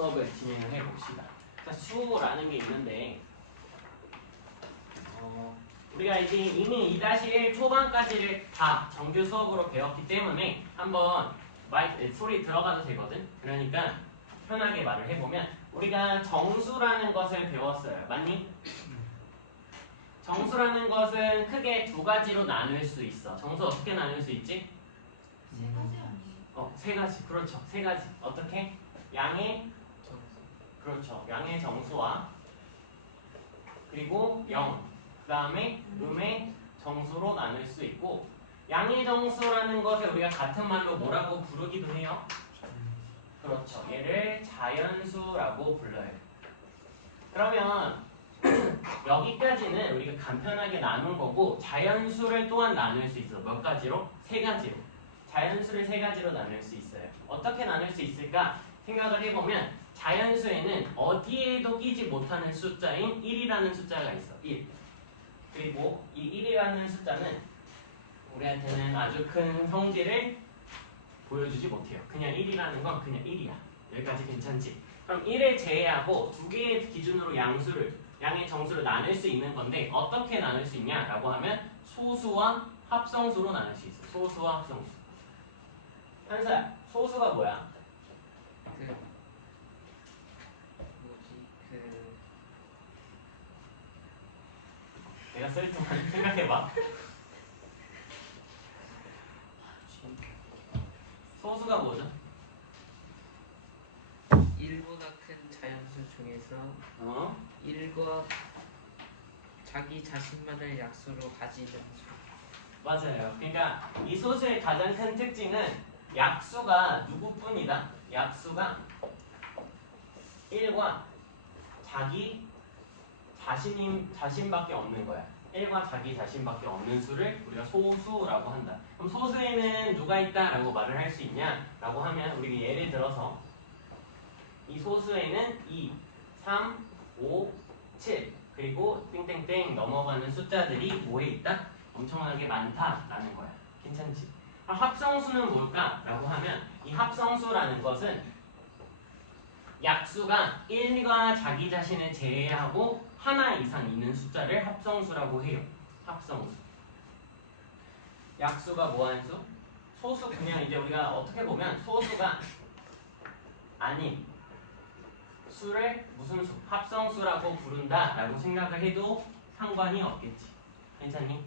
수업을 진행을 해봅시다. 자, 수라는 게 있는데 우리가 이제 이미 2-1 초반까지를 다 정규 수업으로 배웠기 때문에 한번 소리 들어가도 되거든. 그러니까 편하게 말을 해보면 우리가 정수라는 것을 배웠어요. 맞니? 정수라는 것은 크게 두 가지로 나눌 수 있어. 정수 어떻게 나눌 수 있지? 세 가지. 그렇죠. 세 가지. 어떻게? 양의 그렇죠. 양의 정수와 그리고 영, 그 다음에 음의 정수로 나눌 수 있고, 양의 정수라는 것을 우리가 같은 말로 뭐라고 부르기도 해요? 그렇죠. 얘를 자연수라고 불러요. 그러면 여기까지는 우리가 간편하게 나눈 거고, 자연수를 또한 나눌 수 있어. 몇 가지로? 세 가지로. 자연수를 세 가지로 나눌 수 있어요. 어떻게 나눌 수 있을까? 생각을 해보면 자연수에는 어디에도 끼지 못하는 숫자인 1이라는 숫자가 있어. 1. 그리고 이 1이라는 숫자는 우리한테는 아주 큰 성질을 보여주지 못해요. 그냥 1이라는 건 그냥 1이야. 여기까지 괜찮지? 그럼 1을 제외하고 두 개의 기준으로 양의 정수를 나눌 수 있는 건데, 어떻게 나눌 수 있냐라고 하면 소수와 합성수로 나눌 수 있어. 소수와 합성수. 한사야, 소수가 뭐야? 내가 쓸 동안 생각해봐. 소수가 뭐죠? 1보다 큰 자연수 중에서 1과 자기 자신만을 약수로 가지는 수. 맞아요. 그러니까 이 소수의 가장 큰 특징은 약수가 누구뿐이다? 약수가 1과 자기 자신밖에 없는 거야. 1과 자기 자신밖에 없는 수를 우리가 소수라고 한다. 그럼 소수에는 누가 있다라고 말을 할 수 있냐라고 하면, 우리 예를 들어서 이 소수에는 2, 3, 5, 7 그리고 땡땡땡 넘어가는 숫자들이 뭐에 있다? 엄청나게 많다라는 거야. 괜찮지? 합성수는 뭘까라고 하면, 이 합성수라는 것은 약수가 1과 자기 자신을 제외하고 하나 이상 있는 숫자를 합성수라고 해요. 합성수. 약수가 뭐하는 수? 소수. 그냥 이제 우리가 어떻게 보면 소수가 아닌 수를 무슨 수? 합성수라고 부른다라고 생각을 해도 상관이 없겠지. 괜찮니?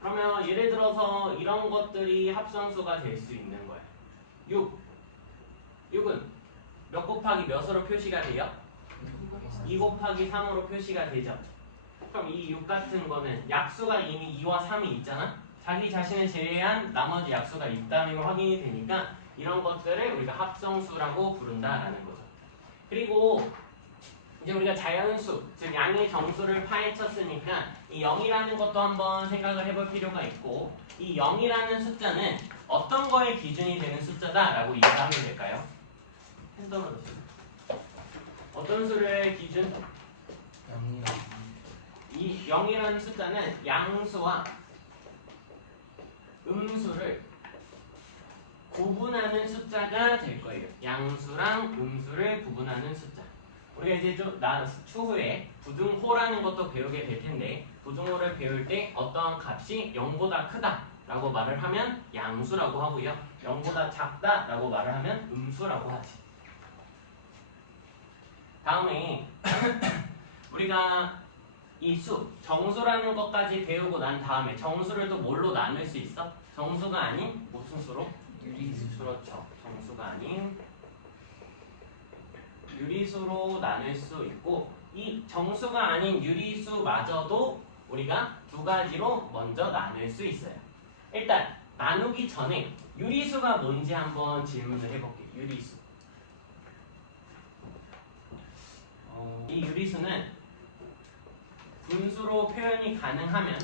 그러면 예를 들어서 이런 것들이 합성수가 될 수 있는 거야. 6은 몇 곱하기 몇으로 표시가 돼요? 2 곱하기 3으로 표시가 되죠. 그럼 이 6 같은 거는 약수가 이미 2와 3이 있잖아? 자기 자신을 제외한 나머지 약수가 있다는 걸 확인이 되니까 이런 것들을 우리가 합성수라고 부른다라는 거죠. 그리고 이제 우리가 자연수, 즉 양의 정수를 파헤쳤으니까 이 0이라는 것도 한번 생각을 해볼 필요가 있고, 이 0이라는 숫자는 어떤 거에 기준이 되는 숫자다라고 이해를 하면 될까요? 핸드로 어떤 수를 기준? 0이요. 이 0이라는 숫자는 양수와 음수를 구분하는 숫자가 될 거예요. 양수랑 음수를 구분하는 숫자. 우리가 이제 좀 추후에 부등호라는 것도 배우게 될 텐데, 부등호를 배울 때 어떤 값이 0보다 크다라고 말을 하면 양수라고 하고요. 0보다 작다라고 말을 하면 음수라고 하지. 다음에 우리가 이 수, 정수라는 것까지 배우고 난 다음에 정수를 또 뭘로 나눌 수 있어? 정수가 아닌 무슨 수로? 유리수. 그렇죠. 정수가 아닌 유리수로 나눌 수 있고, 이 정수가 아닌 유리수마저도 우리가 두 가지로 먼저 나눌 수 있어요. 일단 나누기 전에 유리수가 뭔지 한번 질문을 해볼게요. 유리수. 이 유리수는 분수로 표현이 가능하면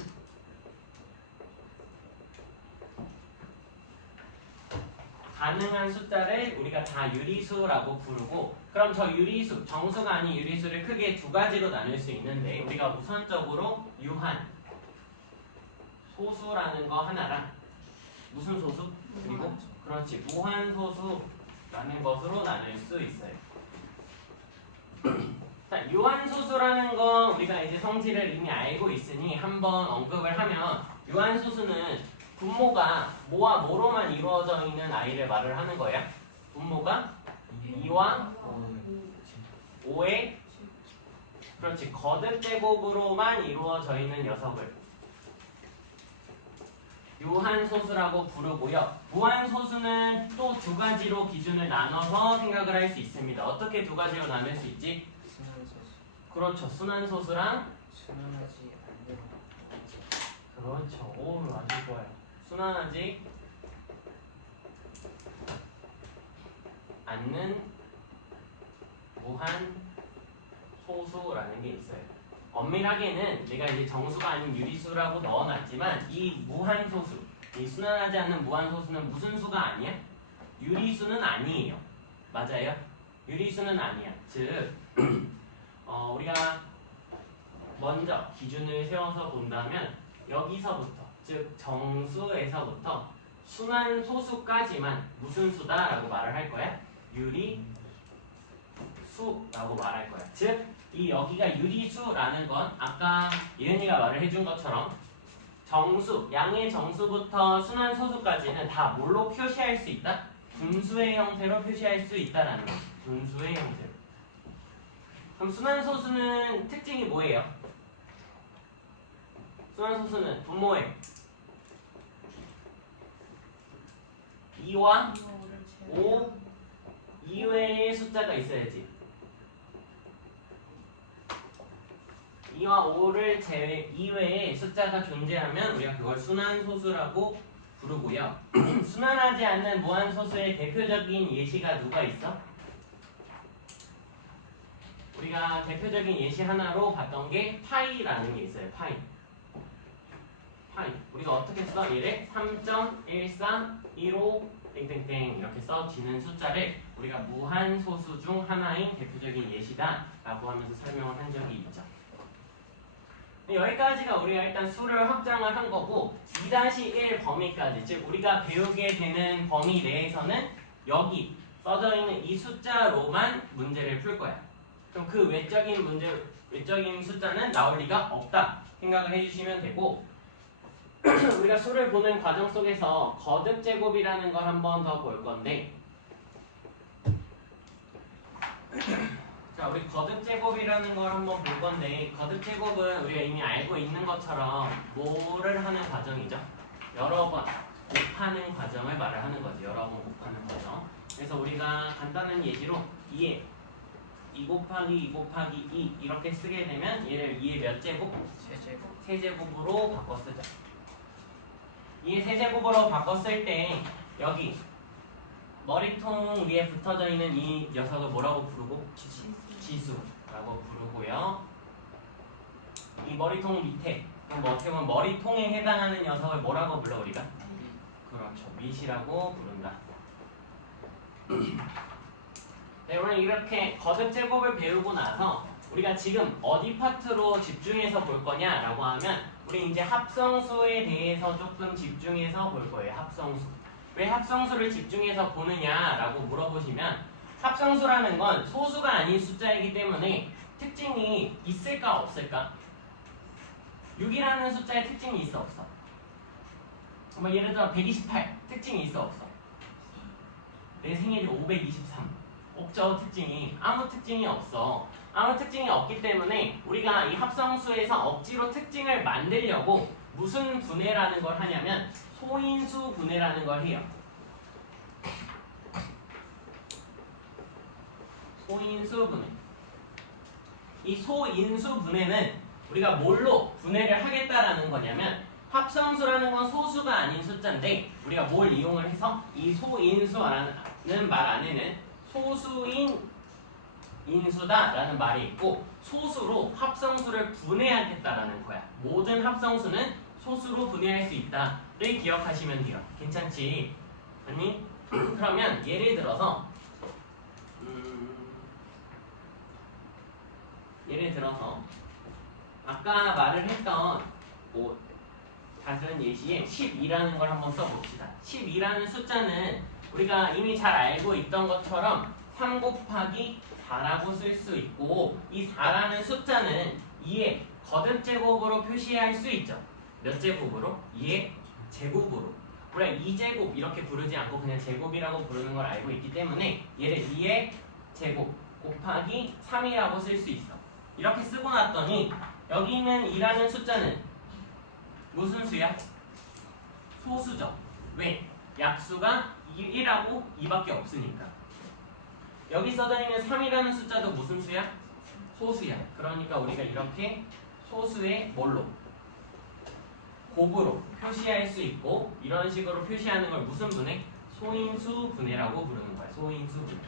가능한 숫자를 우리가 다 유리수라고 부르고, 그럼 저 유리수, 정수가 아닌 유리수를 크게 두 가지로 나눌 수 있는데, 우리가 우선적으로 유한, 소수라는 거 하나랑 무슨 소수? 그리고 그렇지, 무한 소수 라는 것으로 나눌 수 있어요. 자, 유한소수라는 건 우리가 이제 성질을 이미 알고 있으니 한번 언급을 하면 유한소수는 분모가 뭐와 뭐로만 이루어져 있는 아이를 말을 하는 거야. 분모가 2와 5의 그렇지 거듭 제곱으로만 이루어져 있는 녀석을 유한소수라고 부르고요. 무한소수는 또 두 가지로 기준을 나눠서 생각을 할 수 있습니다. 어떻게 두 가지로 나눌 수 있지? 순환소수. 그렇죠. 순환소수랑 순환하지 않는 그렇죠. 오 아주 좋아요. 순환하지 않는 무한소수라는 게 있어요. 엄밀하게는 내가 이제 정수가 아닌 유리수라고 넣어놨지만 이 무한소수, 이 순환하지 않는 무한소수는 무슨 수가 아니야? 유리수는 아니에요. 맞아요? 유리수는 아니야. 즉 우리가 먼저 기준을 세워서 본다면 여기서부터 즉 정수에서부터 순환소수까지만 무슨 수다라고 말을 할 거야? 유리수라고 말할 거야. 즉 이 여기가 유리수라는 건 아까 예은이가 말을 해준 것처럼 정수, 양의 정수부터 순환소수까지는 다 뭘로 표시할 수 있다? 분수의 형태로 표시할 수 있다라는 거지. 분수의 형태로. 그럼 순환소수는 특징이 뭐예요? 순환소수는 분모에 2와 5 이외의 숫자가 있어야지. 2와 5를 제외 이외의 숫자가 존재하면 우리가 그걸 순환소수라고 부르고요. 순환하지 않는 무한소수의 대표적인 예시가 누가 있어? 우리가 대표적인 예시 하나로 봤던 게 파이라는 게 있어요. 파이. 우리가 어떻게 써? 얘를 3.1415 땡땡땡 이렇게 써지는 숫자를 우리가 무한소수 중 하나인 대표적인 예시다 라고 하면서 설명을 한 적이 있죠. 여기까지가 우리가 일단 수를 확장을 한 거고 2-1 범위까지 즉 우리가 배우게 되는 범위 내에서는 여기 써져 있는 이 숫자로만 문제를 풀 거야. 그럼 그 외적인 숫자는 나올 리가 없다 생각을 해주시면 되고 우리가 수를 보는 과정 속에서 거듭 제곱이라는 걸 한 번 더 볼 건데 자, 우리 거듭 제곱이라는 걸 한번 볼 건데 거듭 제곱은 우리가 이미 알고 있는 것처럼 뭐를 하는 과정이죠? 여러 번 곱하는 과정을 말을 하는 거지. 여러 번 곱하는 과정. 그래서 우리가 간단한 예시로 2 곱하기 2 곱하기 2 이렇게 쓰게 되면 얘를 2의 몇 제곱? 세제곱으로 바꿔 쓰자. 2의 세제곱으로 바꿨을 때 여기 머리통 위에 붙어져 있는 이 녀석을 뭐라고 부르고? 지수라고 부르고요. 이 머리통 밑에 뭐 어떻게 보면 머리통에 해당하는 녀석을 뭐라고 불러 우리가? 그렇죠. 밑이라고 부른다. 네, 오늘 이렇게 거듭 제곱을 배우고 나서 우리가 지금 어디 파트로 집중해서 볼 거냐라고 하면 우리 이제 합성수에 대해서 조금 집중해서 볼 거예요. 합성수. 왜 합성수를 집중해서 보느냐라고 물어보시면 합성수라는 건 소수가 아닌 숫자이기 때문에 특징이 있을까 없을까? 6이라는 숫자의 특징이 있어 없어? 뭐 예를 들어 128 특징이 있어 없어? 내 생일이 523 없죠. 특징이 아무 특징이 없어. 아무 특징이 없기 때문에 우리가 이 합성수에서 억지로 특징을 만들려고 무슨 분해라는 걸 하냐면 소인수 분해라는 걸 해요. 소인수 분해. 이 소인수 분해는 우리가 뭘로 분해를 하겠다라는 거냐면 합성수라는 건 소수가 아닌 숫자인데 우리가 뭘 이용을 해서 이 소인수라는 말 안에는 소수인 인수다라는 말이 있고 소수로 합성수를 분해하겠다라는 거야. 모든 합성수는 소수로 분해할 수 있다를 기억하시면 돼요. 괜찮지? 아니? 그러면 예를 들어서 아까 말을 했던 다른 예시에 12라는 걸 한번 써봅시다. 12라는 숫자는 우리가 이미 잘 알고 있던 것처럼 3 곱하기 4라고 쓸 수 있고 이 4라는 숫자는 2의 거듭제곱으로 표시할 수 있죠. 몇 제곱으로? 2의 제곱으로. 우리가 2제곱 이렇게 부르지 않고 그냥 제곱이라고 부르는 걸 알고 있기 때문에 얘를 2의 제곱 곱하기 3이라고 쓸 수 있어. 이렇게 쓰고 났더니 여기 있는 2라는 숫자는 무슨 수야? 소수죠. 왜? 약수가 1하고 2밖에 없으니까. 여기 써져 있는 3이라는 숫자도 무슨 수야? 소수야. 그러니까 우리가 이렇게 소수의 뭘로? 곱으로 표시할 수 있고 이런 식으로 표시하는 걸 무슨 분해? 소인수 분해라고 부르는 거야. 소인수 분해.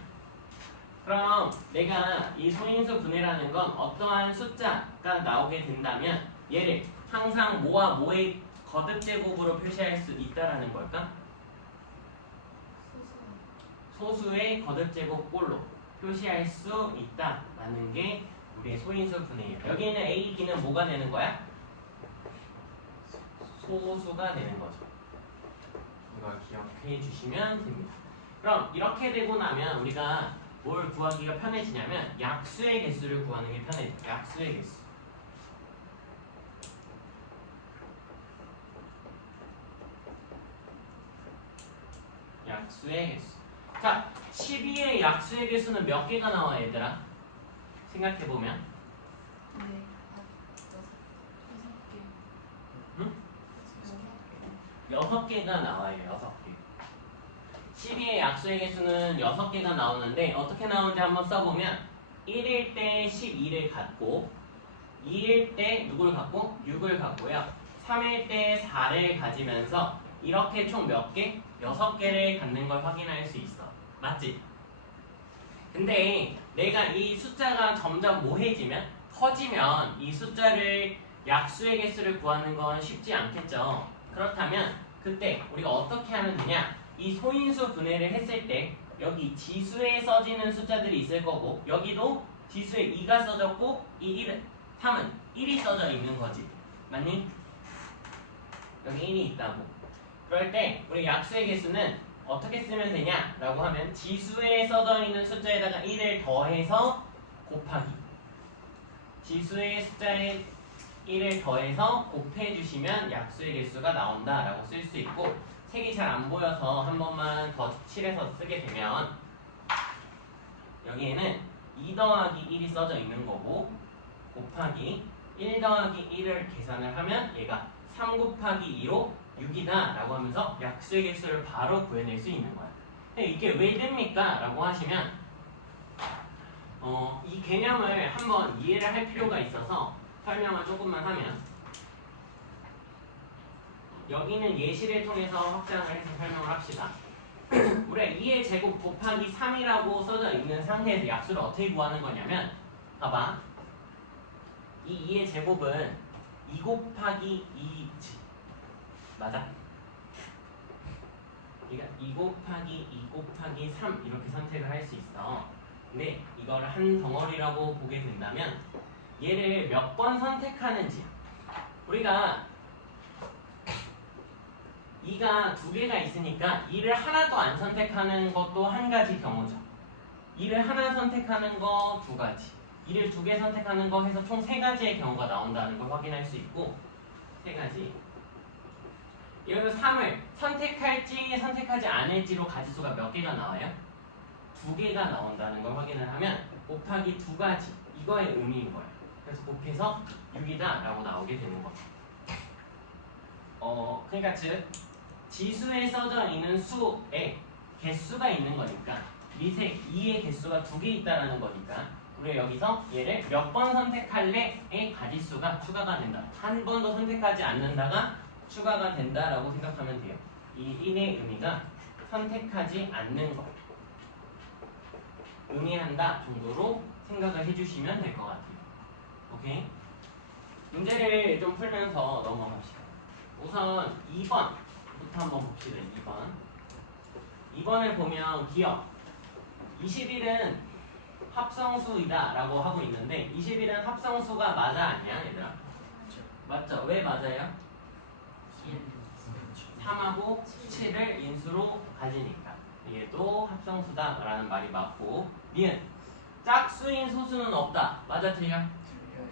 그럼 내가 이 소인수 분해라는 건 어떠한 숫자가 나오게 된다면 얘를 항상 뭐와 뭐의 거듭제곱으로 표시할 수 있다라는 걸까? 소수의 거듭제곱꼴로 표시할 수 있다라는 게 우리의 소인수 분해예요. 여기 있는 A, B는 뭐가 되는 거야? 소수가 되는 거죠. 이걸 기억해 주시면 됩니다. 그럼 이렇게 되고 나면 우리가 뭘 구하기가 편해지냐면 약수의 개수를 구하는 게 편해져요. 약수의 개수. 약수의 개수. 자, 12의 약수의 개수는 몇 개가 나와 얘들아? 생각해보면 네. 응? 6개가 나와요. 6개. 12의 약수의 개수는 6개가 나오는데 어떻게 나오는지 한번 써보면 1일 때 12를 갖고 2일 때 누굴 갖고? 6을 갖고요. 3일 때 4를 가지면서 이렇게 총 몇 개? 6개를 갖는 걸 확인할 수 있어. 맞지? 근데 내가 이 숫자가 점점 모해지면 커지면 이 숫자를 약수의 개수를 구하는 건 쉽지 않겠죠. 그렇다면 그때 우리가 어떻게 하면 되냐? 이 소인수 분해를 했을 때 여기 지수에 써지는 숫자들이 있을 거고 여기도 지수에 2가 써졌고 이 3은 1이 써져 있는 거지. 맞니? 여기 1이 있다고. 그럴 때 우리 약수의 개수는 어떻게 쓰면 되냐? 라고 하면 지수에 써져 있는 숫자에다가 1을 더해서 곱하기 지수의 숫자에 1을 더해서 곱해주시면 약수의 개수가 나온다 라고 쓸 수 있고 색이 잘 안 보여서 한 번만 더 칠해서 쓰게 되면 여기에는 2 더하기 1이 써져 있는 거고 곱하기 1 더하기 1을 계산을 하면 얘가 3 곱하기 2로 6이다 라고 하면서 약수의 개수를 바로 구해낼 수 있는 거야. 근데 이게 왜 됩니까? 라고 하시면 이 개념을 한번 이해를 할 필요가 있어서 설명을 조금만 하면 여기는 예시를 통해서 확장을 해서 설명을 합시다. 우리가 2의 제곱 곱하기 3이라고 써져 있는 상태에서 약수를 어떻게 구하는 거냐면 봐봐. 이 2의 제곱은 2 곱하기 2지. 맞아? 그러니까 2 곱하기 2 곱하기 3 이렇게 선택을 할 수 있어. 근데 이걸 한 덩어리라고 보게 된다면 얘를 몇 번 선택하는지 우리가 2가 2개가 있으니까 2를 하나도 안 선택하는 것도 한 가지 경우죠. 2를 하나 선택하는 거 2가지 2를 2개 선택하는 거 해서 총 3가지의 경우가 나온다는 걸 확인할 수 있고 3가지 여기서 3을 선택할지 선택하지 않을지로 가지수가 몇 개가 나와요? 2개가 나온다는 걸 확인을 하면 곱하기 2가지 이거의 의미인 거예요. 그래서 곱해서 6이다 라고 나오게 되는 거죠. 그러니까 즉 지수에 써져 있는 수에 개수가 있는 거니까 밑에 2의 개수가 2개 있다라는 거니까 우리가 여기서 얘를 몇 번 선택할래의 가지수가 추가가 된다. 한 번도 선택하지 않는다가 추가가 된다라고 생각하면 돼요. 이 1의 의미가 선택하지 않는 것 의미한다 정도로 생각을 해주시면 될 것 같아요. 오케이? 문제를 좀 풀면서 넘어갑시다. 우선 2번부터 한번 봅시다. 2번을 보면 기억 21은 합성수이다 라고 하고 있는데 21은 합성수가 맞아 아니야 얘들아? 맞죠? 왜 맞아요? 3하고 7을 인수로 가지니까 얘도 합성수다라는 말이 맞고, 니은 짝수인 소수는 없다. 맞아, 틀려?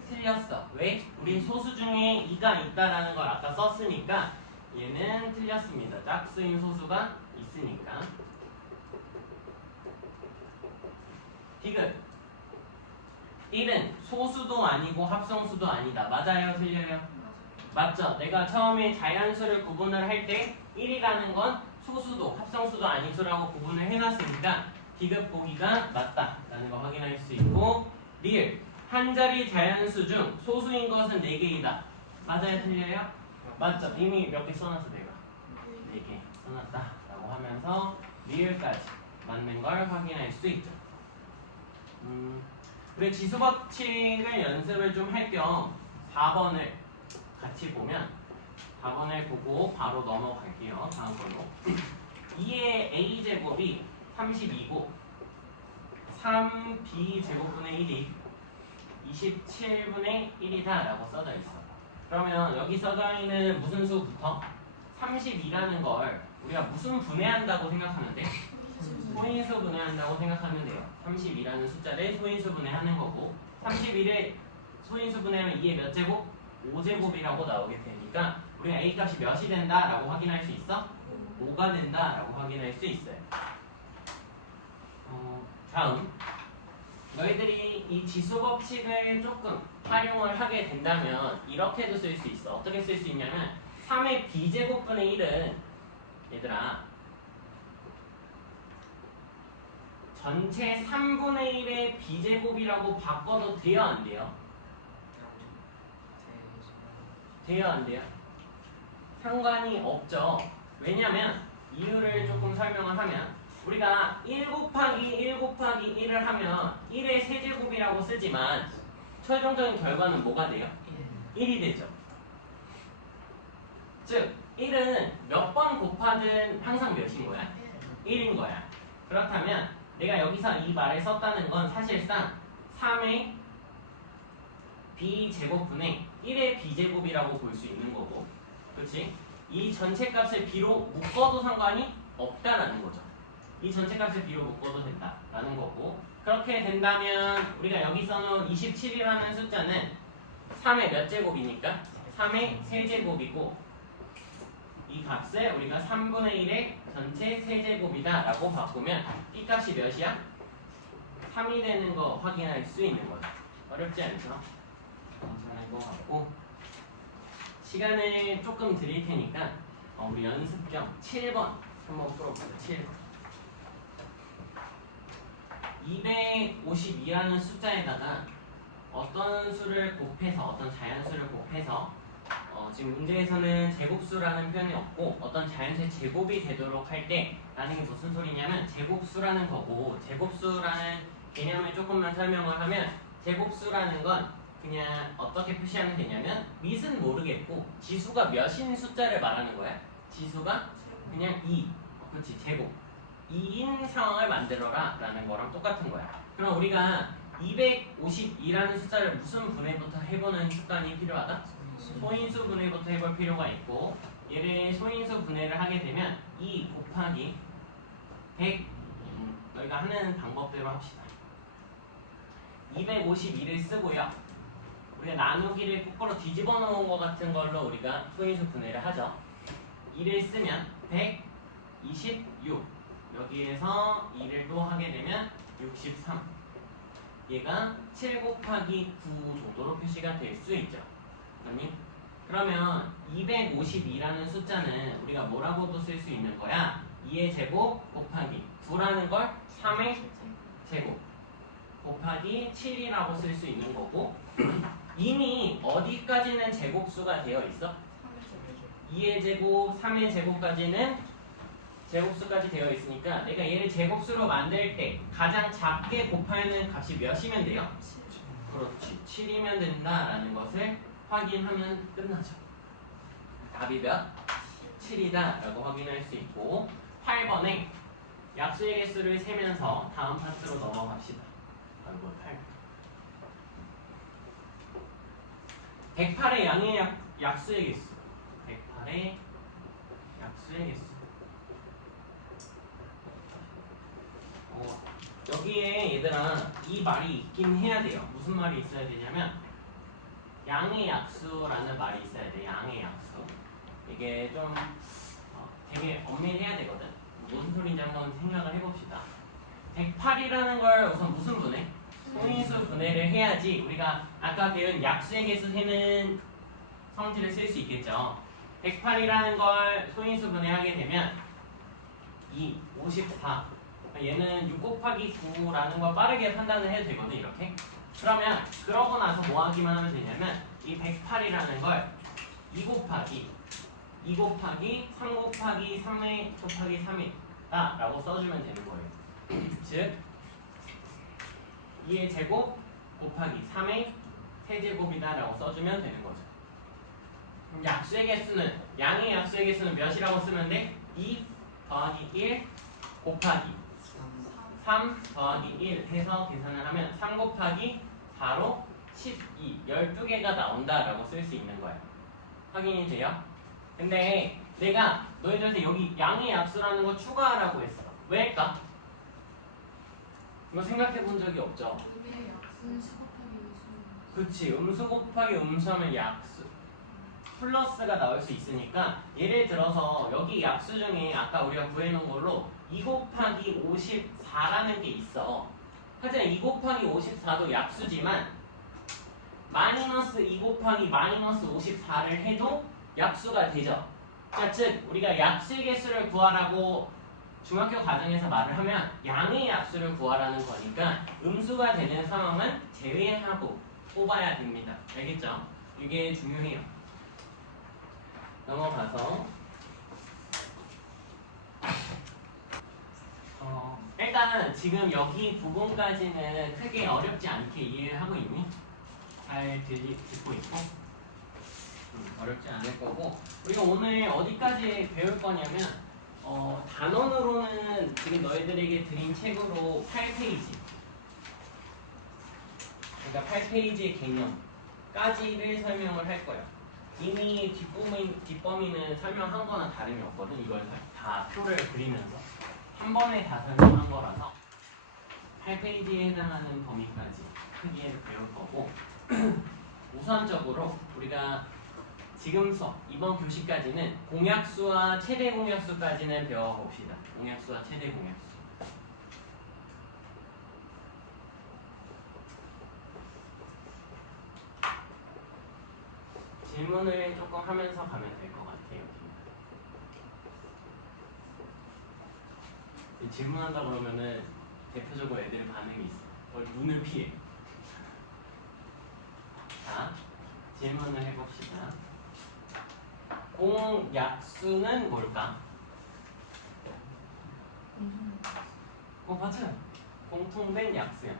틀렸어. 왜? 우리 소수 중에 2가 있다라는 걸 아까 썼으니까 얘는 틀렸습니다. 짝수인 소수가 있으니까. 디귿 1은 소수도 아니고 합성수도 아니다. 맞아요? 틀려요? 맞죠? 내가 처음에 자연수를 구분을 할 때 1이라는 건 소수도 합성수도 아닌 수라고 구분을 해놨으니까 디귿 보기가 맞다라는 거 확인할 수 있고, 리을 한 자리 자연수 중 소수인 것은 4개이다. 맞아요? 틀려요? 맞죠? 이미 몇 개 써놨어 내가. 4개 써놨다라고 하면서 리을까지 맞는 걸 확인할 수 있죠. 우리 지수법칙을 연습을 좀 할 겸 4번을 같이 보면, 4번을 보고 바로 넘어갈게요. 다음 걸로. 2의 a제곱이 32고 3b제곱분의 1이 27분의 1이다 라고 써져 있어. 그러면 여기 써져 있는 무슨 수부터 32라는 걸 우리가 무슨 분해한다고 생각하면 돼? 소인수 분해한다고 생각하면 돼요. 32라는 숫자를 소인수 분해하는 거고, 31을 소인수 분해하면 2의 몇 제곱? 5제곱이라고 나오게 되니까 우리가 a 값이 몇이 된다라고 확인할 수 있어? 5가 된다라고 확인할 수 있어요. 다음, 너희들이 이 지수 법칙을 조금 활용을 하게 된다면 이렇게도 쓸 수 있어. 어떻게 쓸 수 있냐면 3의 b제곱분의 1은 얘들아 전체 3분의 1의 b제곱이라고 바꿔도 돼요? 안 돼요? 돼요? 안 돼요? 상관이 없죠. 왜냐면 이유를 조금 설명을 하면, 우리가 1 곱하기 1 곱하기 1을 하면 1의 세제곱이라고 쓰지만 최종적인 결과는 뭐가 돼요? 1이 되죠. 즉 1은 몇 번 곱하든 항상 몇인 거야? 1인 거야. 그렇다면 내가 여기서 이 말을 썼다는 건 사실상 3의 b제곱분의 1의 b제곱이라고 볼 수 있는 거고, 그렇지? 이 전체 값을 b로 묶어도 상관이 없다라는 거죠. 이 전체 값을 b로 묶어도 된다라는 거고, 그렇게 된다면 우리가 여기서는 27이라는 숫자는 3의 몇 제곱이니까? 3의 세제곱이고, 이 값을 우리가 3분의 1의 전체 세제곱이다 라고 바꾸면 이 값이 몇이야? 3이 되는 거 확인할 수 있는 거죠. 어렵지 않죠? 괜찮을 것 같고, 시간을 조금 드릴 테니까 우리 연습 겸 7번 한번 풀어보자. 7번 252라는 숫자에다가 어떤 수를 곱해서, 어떤 자연수를 곱해서 지금 문제에서는 제곱수라는 표현이 없고 어떤 자연수의 제곱이 되도록 할 때 라는 게 무슨 소리냐면 제곱수라는 거고, 제곱수라는 개념을 조금만 설명을 하면 제곱수라는 건 그냥 어떻게 표시하면 되냐면 밑은 모르겠고 지수가 몇인 숫자를 말하는 거야. 지수가 그냥 2, 그렇지, 제곱 2인 상황을 만들어라 라는 거랑 똑같은 거야. 그럼 우리가 252라는 숫자를 무슨 분해부터 해보는 습관이 필요하다? 소인수 분해부터 해볼 필요가 있고, 얘를 소인수 분해를 하게 되면 2 곱하기 100, 너희가 하는 방법대로 합시다. 252를 쓰고요, 우리가 나누기를 거꾸로 뒤집어 놓은 것 같은 걸로 우리가 소인수 분해를 하죠. 2를 쓰면 126, 여기에서 2를 또 하게 되면 63, 얘가 7 곱하기 9 정도로 표시가 될 수 있죠. 아니? 그러면 252라는 숫자는 우리가 뭐라고도 쓸 수 있는 거야? 2의 제곱 곱하기 9라는 걸 3의 제곱 곱하기 7이라고 쓸 수 있는 거고, 이미 어디까지는 제곱수가 되어 있어? 2의 제곱, 3의 제곱까지는 제곱수까지 되어 있으니까 내가 얘를 제곱수로 만들 때 가장 작게 곱하는 값이 몇이면 돼요? 그렇지, 7이면 된다라는 것을 확인하면 끝나죠. 답이 몇? 7이다 라고 확인할 수 있고, 8번에 약수의 개수를 세면서 다음 파트로 넘어갑시다. 108의 양의 약수의 개수, 108의 약수의 개수. 여기에 얘들아 이 말이 있긴 해야 돼요. 무슨 말이 있어야 되냐면 양의 약수라는 말이 있어야 돼. 양의 약수. 이게 좀 되게 엄밀해야 되거든. 무슨 소리인지 한번 생각을 해봅시다. 108이라는 걸 우선 무슨 분해? 소인수 분해를 해야지 우리가 아까 배운 약수의 개수 세는 성질을 쓸 수 있겠죠. 108이라는 걸 소인수 분해하게 되면 54 얘는 6 곱하기 9라는 걸 빠르게 판단을 해도 되거든. 이렇게. 그러면 그러고 나서 뭐 하기만 하면 되냐면 이 108이라는 걸 2 곱하기 3 곱하기 3의 곱하기 3이다 라고 써주면 되는 거예요. 즉 2의 제곱 곱하기 3의 세제곱이다 라고 써주면 되는 거죠. 그럼 약수의 개수는 양의 약수의 개수는 몇이라고 쓰면 돼? 2 더하기 1 곱하기 3 더하기 1 해서 계산을 하면 3 곱하기 4로 12 12개가 나온다 라고 쓸 수 있는 거예요. 확인이 돼요? 근데 내가 너희들한테 여기 양의 약수라는 거 추가하라고 했어. 왜일까? 이거 생각해 본 적이 없죠? 음의 약수는 10 곱하기 음수. 그치. 음수 곱하기 음수하면 약수 플러스가 나올 수 있으니까 예를 들어서 여기 약수 중에 아까 우리가 구해놓은 걸로 2 곱하기 54라는 게 있어. 하지만 2 곱하기 54도 약수지만 마이너스 2 곱하기 마이너스 54를 해도 약수가 되죠. 자, 즉 우리가 약수의 개수를 구하라고 중학교 과정에서 말을 하면 양의 약수를 구하라는 거니까 음수가 되는 상황은 제외하고 뽑아야 됩니다. 알겠죠? 이게 중요해요. 넘어가서 일단은 지금 여기 부분까지는 크게 어렵지 않게 이해를 하고 있니? 잘 듣고 있고 어렵지 않을 거고 우리가 오늘 어디까지 배울 거냐면 단원으로는 지금 너희들에게 드린 책으로 8페이지 그러니까 8페이지의 개념까지를 설명을 할 거예요. 이미 뒷범위는 설명한 거나 다름이 없거든. 이걸 다 표를 그리면서 한 번에 다 설명한 거라서 8페이지에 해당하는 범위까지 크게 배울 거고 우선적으로 우리가 지금 수업 이번 교시까지는 공약수와 최대 공약수까지는 배워봅시다. 공약수와 최대 공약수. 질문을 조금 하면서 가면 될 것 같아요. 질문한다 그러면은 대표적으로 애들 반응이 있어. 눈을 피해. 자, 질문을 해봅시다. 공약수는 뭘까? 맞아요. 공통된 약수야.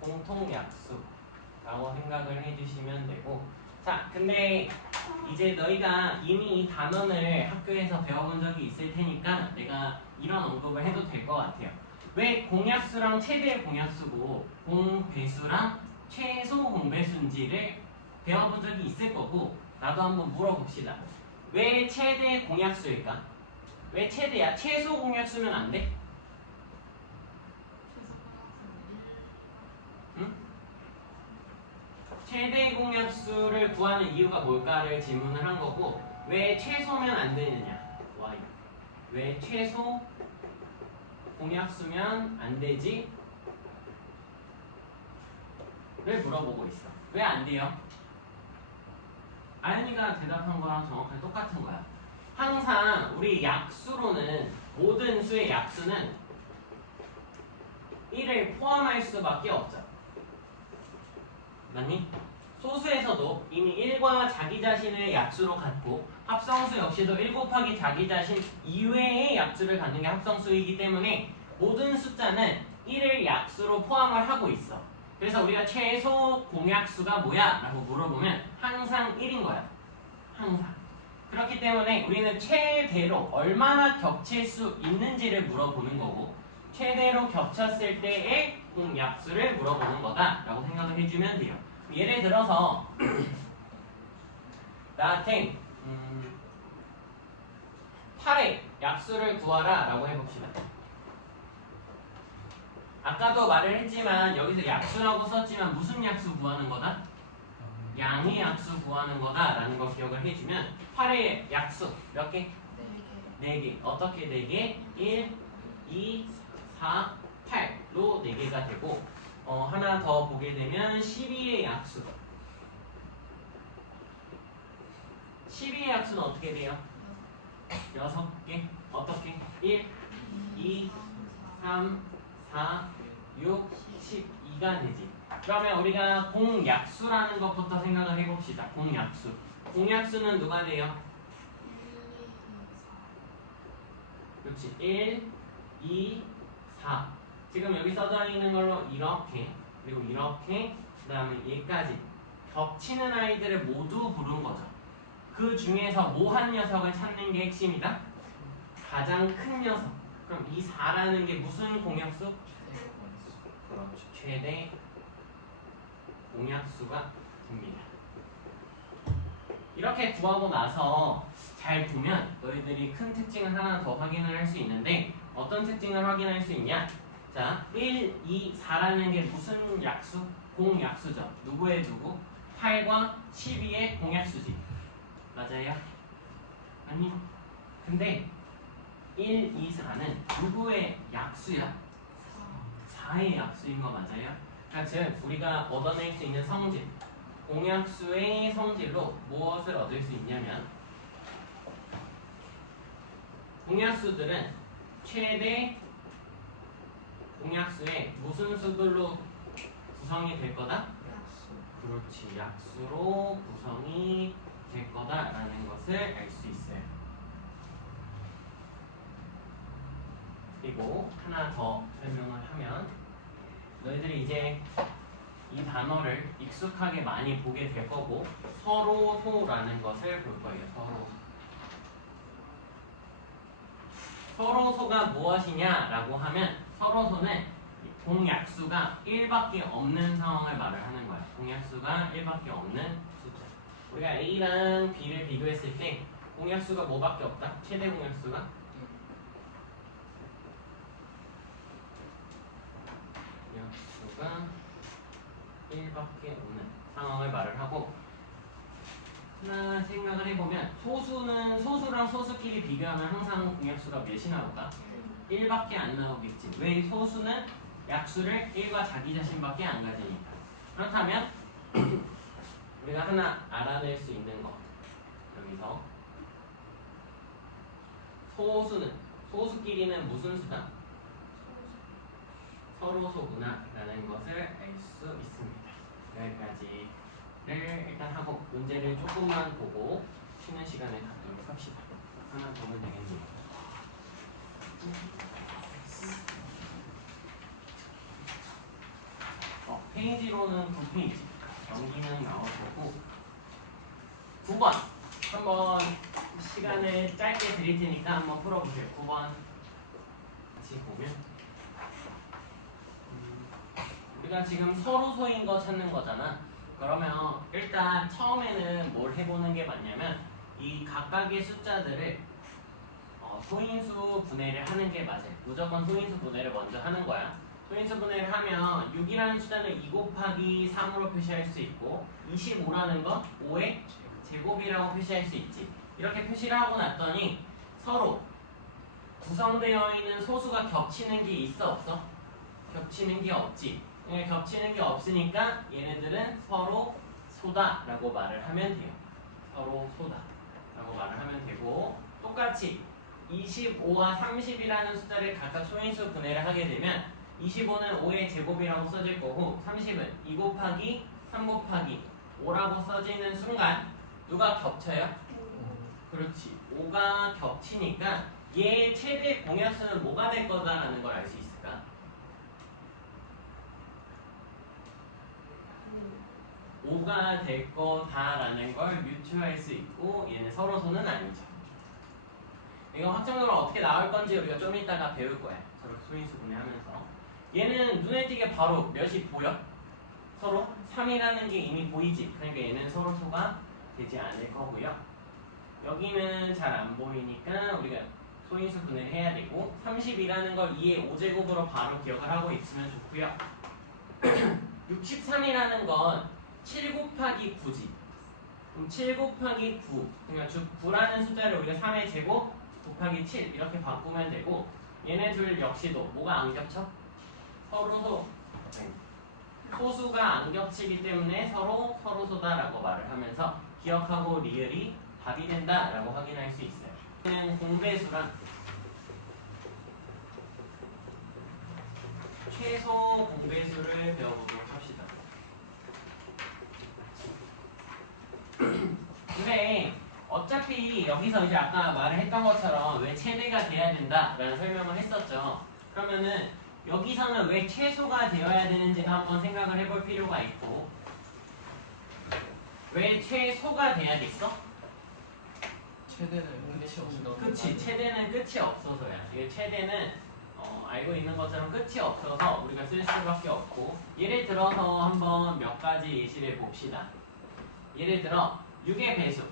공통약수라고 생각을 해주시면 되고 자, 근데 이제 너희가 이미 이 단원을 학교에서 배워본 적이 있을 테니까 내가 이런 언급을 해도 될 것 같아요. 왜 공약수랑 최대 공약수고 공배수랑 최소 공배수인지를 배워본 적이 있을 거고 나도 한번 물어봅시다. 왜 최대 공약수일까? 왜 최대야? 최소 공약수면 안 돼? 응? 최대 공약수를 구하는 이유가 뭘까를 질문을 한 거고 왜 최소면 안 되느냐? Why? 왜 최소 공약수면 안 되지? 를 물어보고 있어. 왜 안 돼요? 아연이가 대답한 거랑 정확하게 똑같은 거야. 항상 우리 약수로는 모든 수의 약수는 1을 포함할 수밖에 없죠. 맞니? 소수에서도 이미 1과 자기 자신을 약수로 갖고 합성수 역시도 1 곱하기 자기 자신 이외의 약수를 갖는 게 합성수이기 때문에 모든 숫자는 1을 약수로 포함을 하고 있어. 그래서 우리가 최소 공약수가 뭐야? 라고 물어보면 항상 1인 거야. 항상. 그렇기 때문에 우리는 최대로 얼마나 겹칠 수 있는지를 물어보는 거고 최대로 겹쳤을 때의 공약수를 물어보는 거다 라고 생각을 해주면 돼요. 예를 들어서 나한테 8의 약수를 구하라 라고 해봅시다. 아까도 말을 했지만 여기서 약수라고 썼지만 무슨 약수 구하는 거다? 양의 약수 구하는 거다라는 걸 기억을 해주면 8의 약수 몇 개? 4개. 어떻게 4개? 1, 2, 4, 8로 4개가 되고 하나 더 보게 되면 12의 약수 12의 약수는 어떻게 돼요? 6개. 어떻게? 1, 2, 3, 4, 6, 12가 되지. 그러면 우리가 공약수라는 것부터 생각을 해봅시다. 공약수. 공약수는 누가 돼요? 그렇지. 1, 2, 4. 지금 여기 써져 있는 걸로 이렇게 그리고 이렇게 그 다음에 얘까지 겹치는 아이들을 모두 부른 거죠. 그 중에서 뭐 한 녀석을 찾는 게 핵심이다? 가장 큰 녀석. 그럼 이 4라는 게 무슨 공약수? 그렇죠. 최대 공약수가 됩니다. 이렇게 구하고 나서 잘 보면 너희들이 큰 특징을 하나 더 확인을 할 수 있는데 어떤 특징을 확인할 수 있냐? 자, 1, 2, 4라는 게 무슨 약수? 공약수죠. 누구의 누구? 8과 12의 공약수지. 맞아요? 아니. 근데 1, 2, 4는 누구의 약수야? 4의 약수인 거 맞아요? 그러니까 즉 우리가 얻어낼 수 있는 성질 공약수의 성질로 무엇을 얻을 수 있냐면 공약수들은 최대 공약수의 무슨 수들로 구성이 될 거다? 그렇지. 약수로 구성이 될 거다라는 것을 알 수 있어요. 그리고 하나 더 설명을 하면 너희들이 이제 이 단어를 익숙하게 많이 보게 될 거고 서로소라는 것을 볼 거예요. 서로소가 무엇이냐라고 하면 서로소는 공약수가 1밖에 없는 상황을 말을 하는 거야. 공약수가 1밖에 없는 숫자. 우리가 A랑 B를 비교했을 때 공약수가 뭐밖에 없다? 최대 공약수가 공약수가 1밖에 없는 상황을 말을 하고 하나 생각을 해보면 소수랑 소수끼리 비교하면 항상 공약수가 몇이 나올까? 1밖에 안 나오겠지. 왜? 소수는 약수를 1과 자기 자신밖에 안 가지니까. 그렇다면 우리가 하나 알아낼 수 있는 것 여기서 소수끼리는 무슨 수다? 서로소구나 라는 것을 알 수 있습니다. 여기까지를 일단 하고 문제를 조금만 보고 쉬는 시간에 갖도록 합시다. 하나 더 보면 되겠네요. 페이지로는 9페이지 연기는 나올 거고 9번 한번 시간을 짧게 드릴 테니까 한번 풀어보세요. 9번 같이 보면 우리가 지금 서로소인 거 찾는 거잖아. 그러면 일단 처음에는 뭘 해보는 게 맞냐면 이 각각의 숫자들을 소인수 분해를 하는 게 맞아요. 무조건 소인수 분해를 먼저 하는 거야. 소인수 분해를 하면 6이라는 숫자는 2 곱하기 3으로 표시할 수 있고 25라는 건 5의 제곱이라고 표시할 수 있지. 이렇게 표시를 하고 났더니 서로 구성되어 있는 소수가 겹치는 게 있어 없어? 겹치는 게 없지. 겹치는 게 없으니까 얘네들은 서로 소다라고 말을 하면 돼요. 서로 소다라고 말을 하면 되고 똑같이 25와 30이라는 숫자를 각각 소인수 분해를 하게 되면 25는 5의 제곱이라고 써질 거고 30은 2 곱하기 3 곱하기 5라고 써지는 순간 누가 겹쳐요? 그렇지. 5가 겹치니까 얘의 최대 공약수는 뭐가 될 거다라는 걸 알 수 있을까? 5가 될 거다라는 걸 유추할 수 있고 얘는 서로소는 아니죠. 이거 확정적으로 어떻게 나올 건지 우리가 좀 이따가 배울 거야. 저렇게 소인수 분해하면서. 얘는 눈에 띄게 바로 몇이 보여? 서로 3이라는 게 이미 보이지. 그러니까 얘는 서로소가 되지 않을 거고요. 여기는 잘 안 보이니까 우리가 소인수 분해를 해야 되고 30이라는 걸 2의 5제곱으로 바로 기억을 하고 있으면 좋고요. 63이라는 건 7 곱하기 9지. 그럼 7 곱하기 9, 그러니까 즉 9라는 숫자를 우리가 3의 제곱 곱하기 7 이렇게 바꾸면 되고 얘네 둘 역시도 뭐가 안 겹쳐? 서로 소수가 안 겹치기 때문에 서로 서로소다라고 말을 하면서 기억하고 리을이 답이 된다라고 확인할 수 있어요. 는 공배수랑 최소 공배수를 배워보도록 합시다. 근데 어차피 여기서 이제 아까 말을 했던 것처럼 왜 최대가 돼야 된다라는 설명을 했었죠. 그러면은 여기서는 왜 최소가 되어야 되는지도 한번 생각을 해볼 필요가 있고 왜 최소가 돼야겠어? 최대는 끝이 없어. 그치, 최대는 끝이 없어서야. 이게 최대는 알고 있는 것처럼 끝이 없어서 우리가 쓸 수밖에 없고 예를 들어서 한번 몇 가지 예시를 봅시다. 예를 들어 6의 배수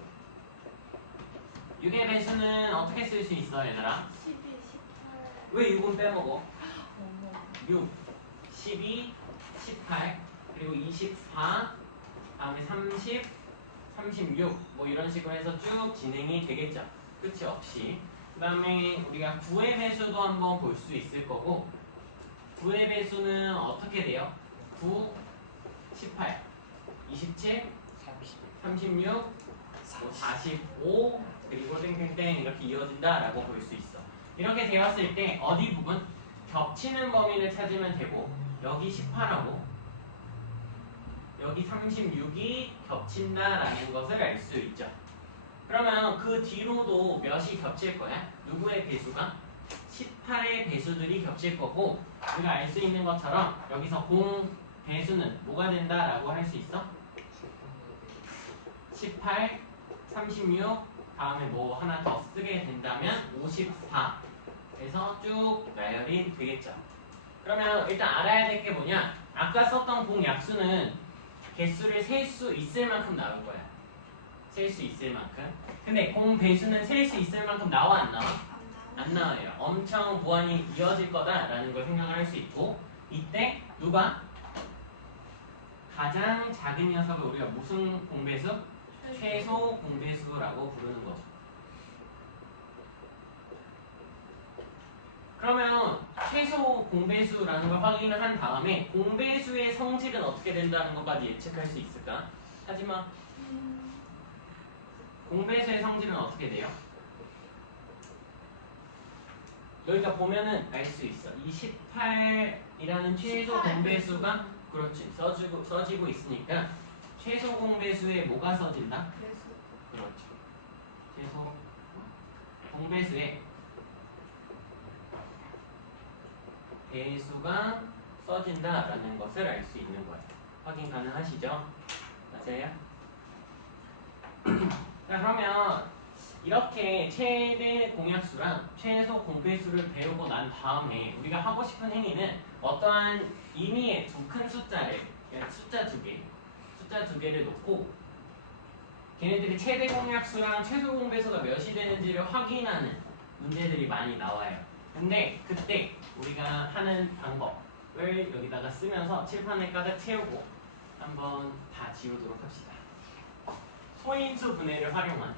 6의 배수는 어떻게 쓸 수 있어 얘들아? 12, 18. 왜 6은 빼먹어? 6, 12, 18 그리고 24 다음에 30, 36 뭐 이런 식으로 해서 쭉 진행이 되겠죠. 끝이 없이. 그 다음에 우리가 9의 배수도 한번 볼 수 있을 거고 9의 배수는 어떻게 돼요? 9, 18, 27, 36, 뭐 45 그리고 땡땡땡 이렇게 이어진다라고 볼 수 있어. 이렇게 되었을 때 어디 부분? 겹치는 범위를 찾으면 되고 여기 18하고 여기 36이 겹친다라는 것을 알 수 있죠. 그러면 그 뒤로도 몇이 겹칠 거야? 누구의 배수가? 18의 배수들이 겹칠 거고 우리가 알 수 있는 것처럼 여기서 공 배수는 뭐가 된다라고 할 수 있어? 18, 36 다음에 뭐 하나 더 쓰게 된다면 54 그래서 쭉 나열이 되겠죠. 그러면 일단 알아야 될 게 뭐냐? 아까 썼던 공 약수는 개수를 셀 수 있을 만큼 나올 거야. 셀 수 있을 만큼. 근데 공 배수는 셀 수 있을 만큼 나와 안 나와? 안 나와요. 엄청 보완이 이어질 거다라는 걸 생각을 할 수 있고 이때 누가? 가장 작은 녀석을 우리가 무슨 공배수? 최소 공배수라고 부르는 거죠. 그러면 최소 공배수라는 걸 확인을 한 다음에 공배수의 성질은 어떻게 된다는 것까지 예측할 수 있을까? 하지만 공배수의 성질은 어떻게 돼요? 여기가 보면은 알 수 있어. 이 18이라는 최소 18 공배수가 그렇지 써지고 있으니까 최소 공배수에 뭐가 써진다? 그렇죠. 최소 공배수에 배수가 써진다라는 것을 알 수 있는 거예요. 확인 가능하시죠? 맞아요? 자 그러면 이렇게 최대 공약수랑 최소 공배수를 배우고 난 다음에 우리가 하고 싶은 행위는 어떠한 임의의 두 큰 숫자를 숫자 두 개를 놓고 걔네들이 최대 공약수랑 최소 공배수가 몇이 되는지를 확인하는 문제들이 많이 나와요. 근데 그때 우리가 하는 방법을 여기다가 쓰면서 칠판에 가득 채우고 한번 다 지우도록 합시다. 소인수 분해를 활용한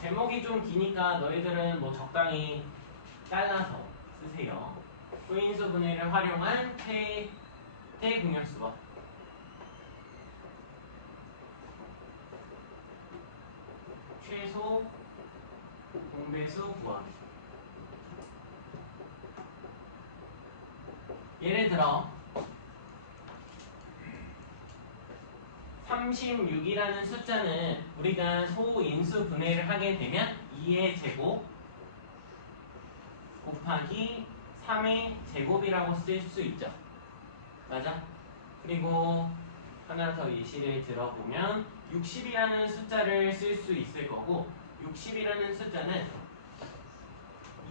제목이 좀 기니까 너희들은 뭐 적당히 잘라서 쓰세요. 소인수 분해를 활용한 최대 공약수와 최소 공배수 구하기. 예를 들어 36이라는 숫자는 우리가 소인수 분해를 하게 되면 2의 제곱 곱하기 3의 제곱이라고 쓸 수 있죠. 맞아? 그리고 하나 더 예시를 들어보면 60이라는 숫자를 쓸 수 있을 거고 60이라는 숫자는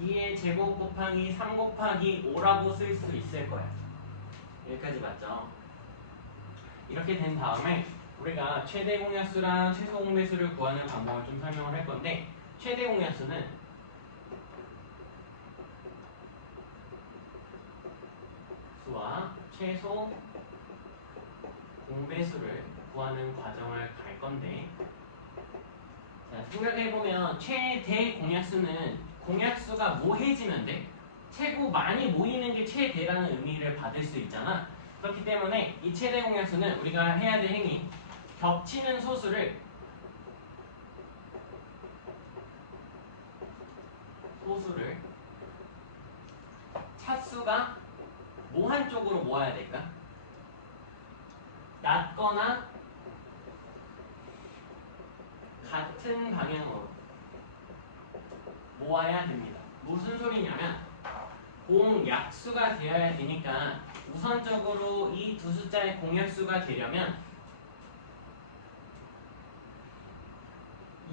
2의 제곱 곱하기 3 곱하기 5라고 쓸 수 있을 거야. 여기까지 맞죠? 이렇게 된 다음에 우리가 최대 공약수랑 최소 공배수를 구하는 방법을 좀 설명을 할 건데, 최대 공약수는 수와 최소 공배수를 구하는 과정을 갈 건데, 자, 생각해보면 최대 공약수는 공약수가 모해지면 돼. 최고 많이 모이는 게 최대라는 의미를 받을 수 있잖아. 그렇기 때문에 이 최대 공약수는 우리가 해야 될 행위, 겹치는 소수를 차수가 뭐 한쪽으로 모아야 될까? 낮거나 같은 방향으로 모아야 됩니다. 무슨 소리냐면 공약수가 되어야 되니까 우선적으로 이 두 숫자의 공약수가 되려면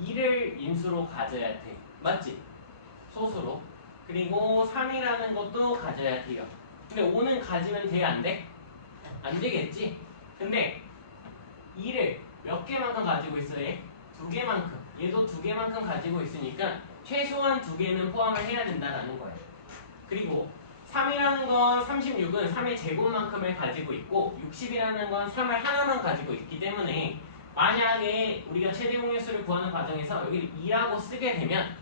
2를 인수로 가져야 돼. 맞지? 소수로. 그리고 3이라는 것도 가져야 돼요. 근데 5는 가지면 돼? 안 돼? 안 되겠지? 근데 2를 몇 개만큼 가지고 있어? 얘? 2개만큼. 얘도 2개만큼 가지고 있으니까 최소한 2개는 포함을 해야 된다는 거예요. 그리고 3이라는 건 36은 3의 제곱만큼을 가지고 있고 60이라는 건 3을 하나만 가지고 있기 때문에 만약에 우리가 최대 공약수를 구하는 과정에서 여기를 2라고 쓰게 되면,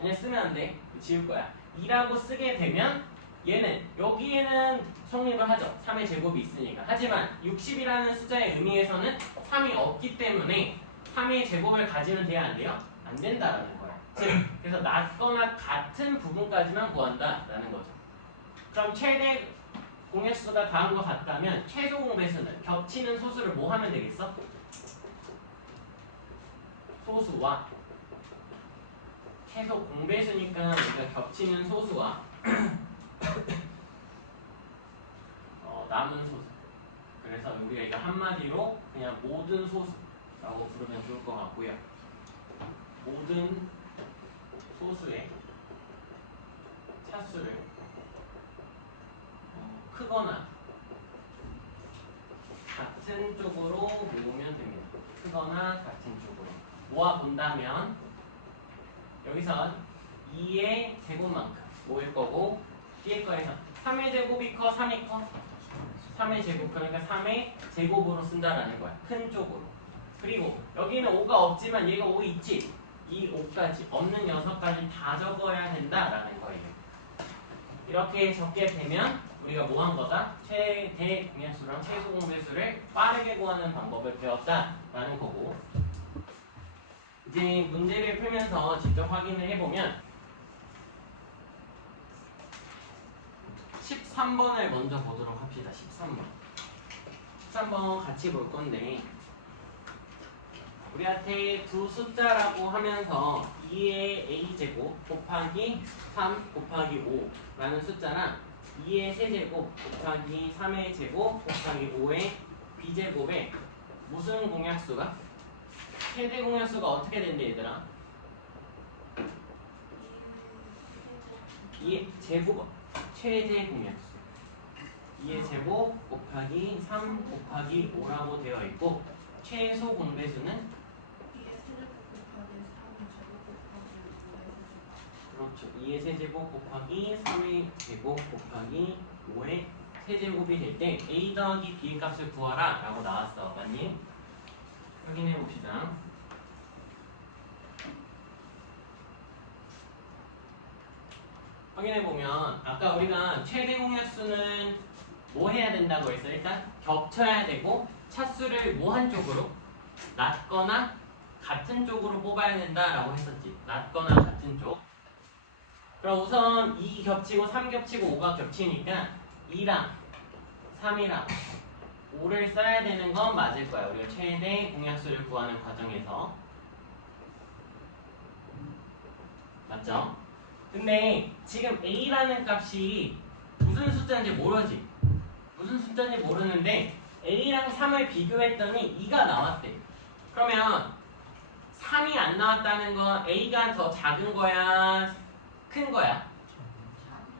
아니야 쓰면 안 돼. 지울 거야. 2라고 쓰게 되면 얘는 여기에는 성립을 하죠. 3의 제곱이 있으니까. 하지만 60이라는 숫자의 의미에서는 3이 없기 때문에 3의 제곱을 가지면 돼야 안 돼요? 안 된다라는 거야. 즉, 그래서 낮거나 같은 부분까지만 구한다라는 거죠. 그럼 최대 공약수가 다음과 같다면 최소 공배수는 겹치는 소수를 뭐 하면 되겠어? 소수와 최소 공배수니까 우리가 겹치는 소수와 남은 소수. 그래서 우리가 이거 한마디로 그냥 모든 소수라고 부르면 좋을 것 같고요. 모든 소수의 차수를 크거나 같은 쪽으로 모으면 됩니다. 크거나 같은 쪽으로 모아본다면 여기선 2의 제곱만큼 모일 거고, 뒤에 거에서 3의 제곱이 커, 3이 커? 3의 제곱, 그러니까 3의 제곱으로 쓴다라는 거야. 큰 쪽으로. 그리고 여기는 5가 없지만 얘가 5 있지? 이 5까지, 없는 6까지 다 적어야 된다라는 거예요. 이렇게 적게 되면 우리가 뭐 한 거다? 최대 공약수랑 최소 공배수를 빠르게 구하는 방법을 배웠다라는 거고, 이제 문제를 풀면서 직접 확인을 해보면 13번을 먼저 보도록 합시다. 13번 같이 볼 건데, 우리한테 두 숫자라고 하면서 2의 a제곱 곱하기 3 곱하기 5라는 숫자랑 2의 세제곱 곱하기 3의 제곱 곱하기 5의 b제곱에 무슨 공약수가? 최대 공약수가 어떻게 된대 얘들아? 2의 제곱, 최대 공약수 2의 제곱 곱하기 3 곱하기 5라고 되어 있고, 최소 공배수는? 그렇죠. 2의 세제곱 곱하기 3의 제곱 곱하기 5의 세제곱이 될 때 a 더하기 b의 값을 구하라 라고 나왔어. 맞니? 확인해 봅시다. 확인해 보면 아까 우리가 최대 공약수는 뭐 해야 된다고 했어? 일단 겹쳐야 되고 차수를 뭐 한쪽으로? 낮거나 같은 쪽으로 뽑아야 된다라고 했었지. 낮거나 같은 쪽. 그럼 우선 2 겹치고 3 겹치고 5가 겹치니까 2랑 3이랑 5를 써야 되는 건 맞을 거야. 우리가 최대 공약수를 구하는 과정에서. 맞죠? 근데 지금 a라는 값이 무슨 숫자인지 모르지? 무슨 숫자인지 모르는데 a랑 3을 비교했더니 2가 나왔대. 그러면 3이 안 나왔다는 건 a가 더 작은 거야? 큰 거야?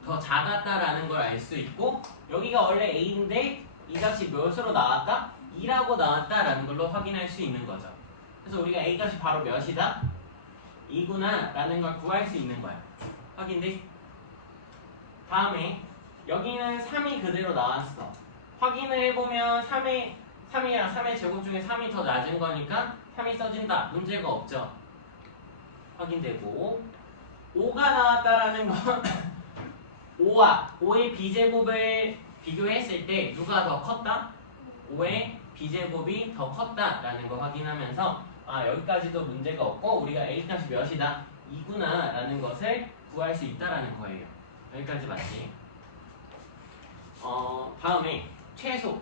더 작았다라는 걸 알 수 있고, 여기가 원래 a인데 이 값이 몇으로 나왔다? 2라고 나왔다라는 걸로 확인할 수 있는 거죠. 그래서 우리가 A 값이 바로 몇이다? 2구나 라는 걸 구할 수 있는 거야. 확인돼? 다음에 여기는 3이 그대로 나왔어. 확인을 해보면 3이랑 3의 제곱 중에 3이 더 낮은 거니까 3이 써진다. 문제가 없죠. 확인되고 5가 나왔다라는 건 5의 b제곱을 비교했을 때 누가 더 컸다? 5의 b제곱이 더 컸다라는 거 확인하면서 여기까지도 문제가 없고 우리가 A값이 몇이다? 2구나 라는 것을 구할 수 있다라는 거예요. 여기까지 맞지? 다음에 최소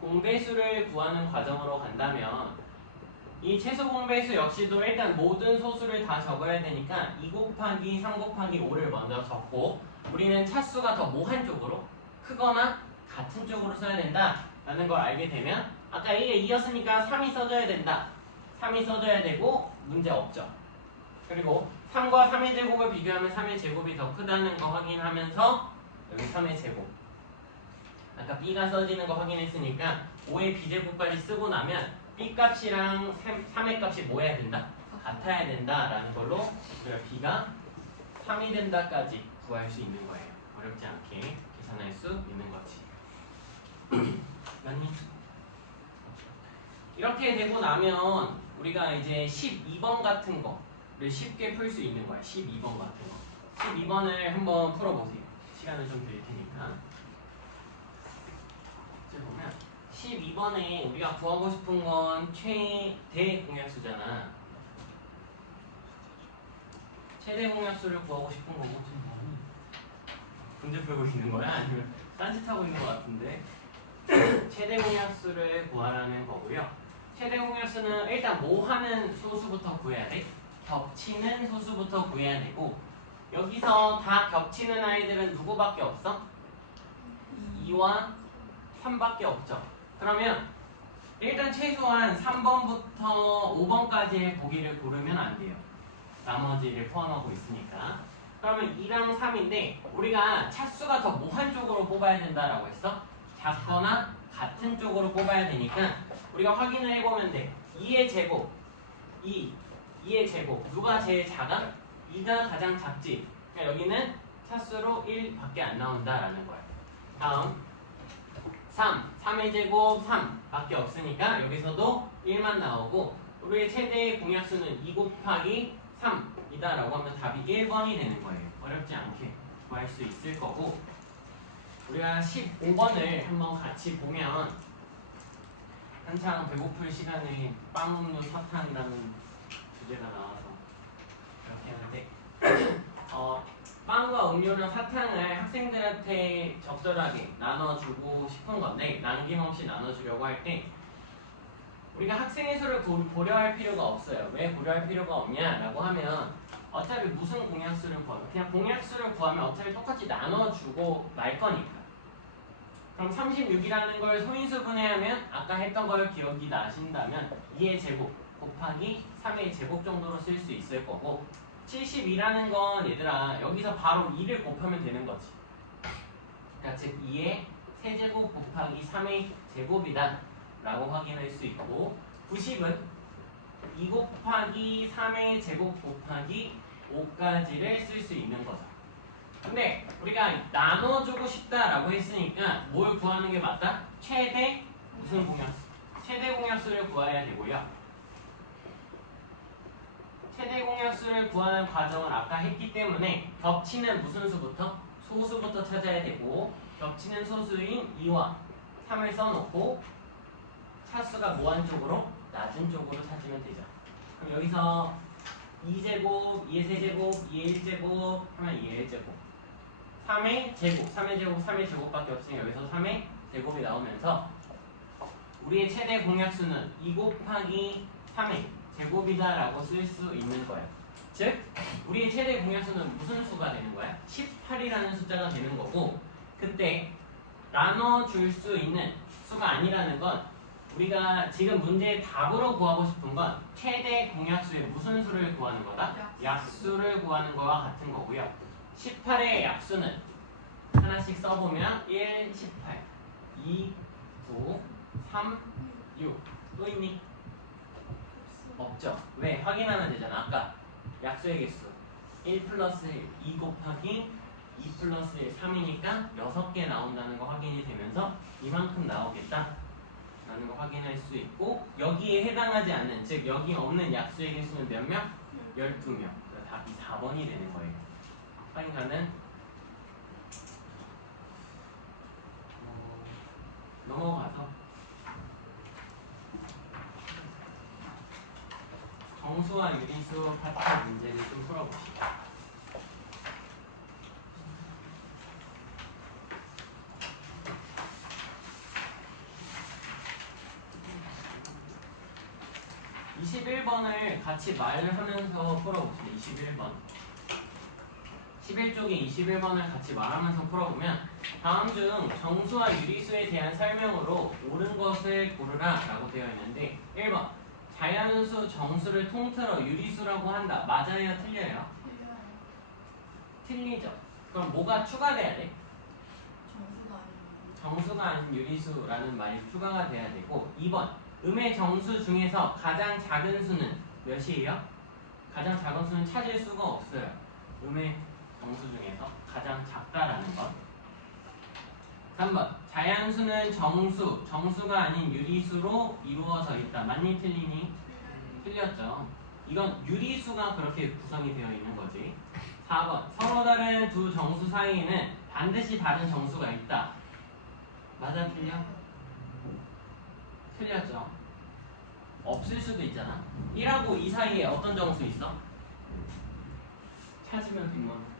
공배수를 구하는 과정으로 간다면 이 최소 공배수 역시도 일단 모든 소수를 다 적어야 되니까 2 곱하기 3 곱하기 5를 먼저 적고 우리는 차수가 더 모한 쪽으로 크거나 같은 쪽으로 써야 된다 라는 걸 알게 되면 아까 A가 2였으니까 3이 써줘야 된다. 3이 써줘야 되고 문제 없죠. 그리고 3과 3의 제곱을 비교하면 3의 제곱이 더 크다는 거 확인하면서 여기 3의 제곱 아까 B가 써지는 거 확인했으니까 5의 B제곱까지 쓰고 나면 B값이랑 3의 값이 뭐 해야 된다? 같아야 된다라는 걸로 우리가 B가 3이 된다까지 구할 수 있는 거예요. 어렵지 않게 계산할 수 있는 거지. 맞니? 이렇게 되고 나면 우리가 이제 12번 같은 거를 쉽게 풀 수 있는 거야. 12번 같은 거. 12번을 한번 풀어보세요. 시간을 좀 드릴 테니까. 이제 보면 12번에 우리가 구하고 싶은 건 최대 공약수잖아. 최대 공약수를 구하고 싶은 거고 지금 뭐니? 문제 풀고 있는 거야? 아니면 딴짓하고 있는 거 같은데? 최대 공약수를 구하라는 거고요. 최대 공약수는 일단 뭐 하는 소수부터 구해야 돼? 겹치는 소수부터 구해야 되고 여기서 다 겹치는 아이들은 누구밖에 없어? 2와 3밖에 없죠. 그러면 일단 최소한 3번부터 5번까지의 보기를 고르면 안 돼요. 나머지를 포함하고 있으니까. 그러면 2랑 3인데 우리가 차수가 더 모한 쪽으로 뽑아야 된다라고 했어? 작거나 같은 쪽으로 뽑아야 되니까 우리가 확인을 해보면 돼. 2의 제곱, 2의 제곱 누가 제일 작아? 2가 가장 작지. 그러니까 여기는 차수로 1밖에 안 나온다라는 거야. 다음 3의 제곱 3밖에 없으니까 여기서도 1만 나오고 우리의 최대 공약수는 2 곱하기 3이다라고 하면 답이 1번이 되는 거예요. 어렵지 않게 구할 수 있을 거고 우리가 15번을 한번 같이 보면 한창 배고플 시간에 빵, 음료, 사탕이라는 주제가 나와서 이렇게 하는데 빵과 음료랑 사탕을 학생들한테 적절하게 나눠주고 싶은 건데 남김없이 나눠주려고 할 때 우리가 학생의 수를 고려할 필요가 없어요. 왜 고려할 필요가 없냐라고 하면 어차피 무슨 공약수를 구하면 그냥 공약수를 구하면 어차피 똑같이 나눠주고 말 거니까. 그럼 36이라는 걸 소인수분해하면 아까 했던 걸 기억이 나신다면 2의 제곱 곱하기 3의 제곱 정도로 쓸 수 있을 거고 72라는 건 얘들아 여기서 바로 2를 곱하면 되는 거지. 그러니까 즉 2의 세제곱 곱하기 3의 제곱이다 라고 확인할 수 있고 90은 2 곱하기 3의 제곱 곱하기 5까지를 쓸 수 있는 거죠. 근데 우리가 나눠주고 싶다라고 했으니까 뭘 구하는 게 맞다? 최대 무슨 공약수? 최대 공약수를 구해야 되고요. 최대 공약수를 구하는 과정을 아까 했기 때문에 겹치는 무슨 수부터? 소수부터 찾아야 되고 겹치는 소수인 2와 3을 써놓고 차수가 무한 쪽으로 낮은 쪽으로 찾으면 되죠. 그럼 여기서 2제곱, 2의 세제곱, 2의 1제곱 하면 2의 1제곱 3의 제곱, 3의 제곱, 3의 제곱밖에 없으니 여기서 3의 제곱이 나오면서 우리의 최대 공약수는 2 곱하기 3의 제곱이다라고 쓸 수 있는 거야. 즉, 우리의 최대 공약수는 무슨 수가 되는 거야? 18이라는 숫자가 되는 거고 그때 나눠줄 수 있는 수가 아니라는 건 우리가 지금 문제의 답으로 구하고 싶은 건 최대 공약수의 무슨 수를 구하는 거다? 약수를 구하는 거와 같은 거고요. 18의 약수는 하나씩 써보면 1, 18, 2, 9, 3, 6. 또 있니? 없죠. 왜? 확인하면 되잖아. 아까 약수의 개수 1 플러스 1, 2 곱하기 2 플러스 1, 3이니까 6개 나온다는 거 확인이 되면서 이만큼 나오겠다 라는 거 확인할 수 있고, 여기에 해당하지 않는, 즉 여기 없는 약수의 개수는 몇 명? 12명. 답이 4번이 되는 거예요. 확인 가능? 넘어가서 정수와 유리수 파트 문제를 좀 풀어봅시다. (21번을) 같이 말하면서 풀어봅시다. 21번 11쪽에 21번을 같이 말하면서 풀어보면, 다음 중 정수와 유리수에 대한 설명으로 옳은 것을 고르라 라고 되어 있는데, 1번 자연수 정수를 통틀어 유리수라고 한다. 맞아요? 틀려요? 틀리죠. 그럼 뭐가 추가돼야 돼? 정수가 아닌 유리수라는 말이 추가가 돼야 되고, 2번 음의 정수 중에서 가장 작은 수는 몇이에요? 가장 작은 수는 찾을 수가 없어요. 음의 정수 중에서 가장 작다라는 것. 3번 자연수는 정수가 아닌 유리수로 이루어져 있다. 맞니? 틀리니? 틀렸죠. 이건 유리수가 그렇게 구성이 되어 있는 거지. 4번 서로 다른 두 정수 사이에는 반드시 다른 정수가 있다. 맞아? 틀려? 틀렸죠. 없을 수도 있잖아. 1하고 2 사이에 어떤 정수 있어? 찾으면 100만 원.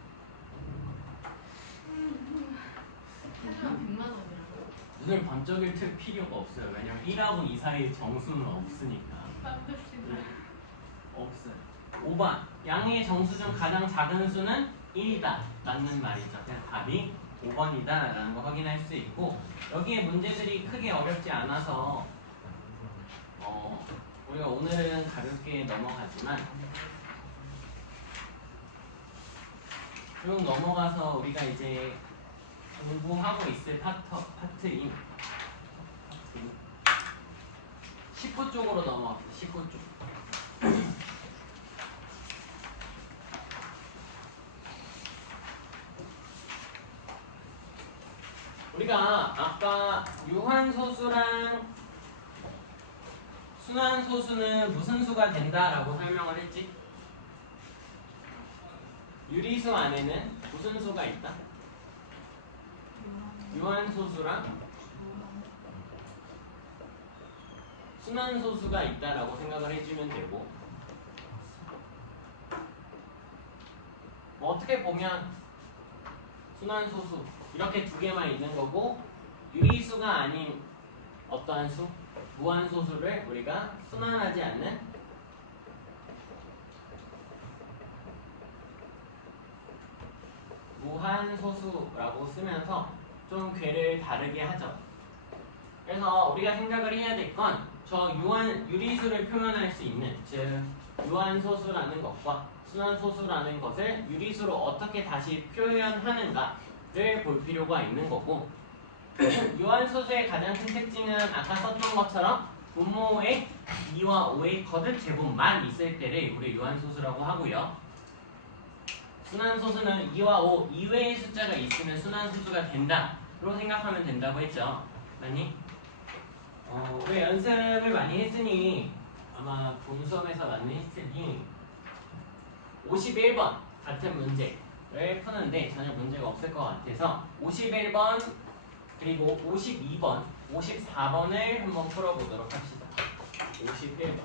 하지만 100만 원이라고? 눈을 번쩍일 틀 필요가 없어요. 왜냐면 1하고 2 사이에 정수는 없으니까. 없어요. 5번 양의 정수 중 가장 작은 수는 1이다. 맞는 말이죠. 그래서 답이 5번이다 라는 거 확인할 수 있고, 여기에 문제들이 크게 어렵지 않아서 우리가 오늘은 가볍게 넘어가지만, 쭉 넘어가서 우리가 이제 공부하고 있을 파트인 19 쪽으로 넘어갑니다. 19 쪽. 우리가 아까 유한소수랑 순환소수는 무슨 수가 된다라고 설명을 했지? 유리수 안에는 무슨 수가 있다? 유한소수랑 순환소수가 있다라고 생각을 해주면 되고, 어떻게 보면 순환소수 이렇게 두 개만 있는 거고, 유리수가 아닌 어떠한 수, 무한소수를 우리가 순환하지 않는 무한소수라고 쓰면서 좀 궤를 다르게 하죠. 그래서 우리가 생각을 해야 될 건, 저 유리수를 표현할 수 있는, 즉 유한소수라는 것과 순환소수라는 것을 유리수로 어떻게 다시 표현하는가를 볼 필요가 있는 거고, 유한소수의 가장 큰 특징은 아까 썼던 것처럼 분모에 2와 5의 거듭 제곱만 있을 때를 우리 유한소수라고 하고요. 순환소수는 2와 5 이외의 숫자가 있으면 순환소수가 된다로 생각하면 된다고 했죠. 맞니? 우리 연습을 많이 했으니 아마 본 수업에서 많이 했으니 51번 같은 문제를 푸는데 전혀 문제가 없을 것 같아서 51번 그리고 52번, 54번을 한번 풀어보도록 합시다. 51번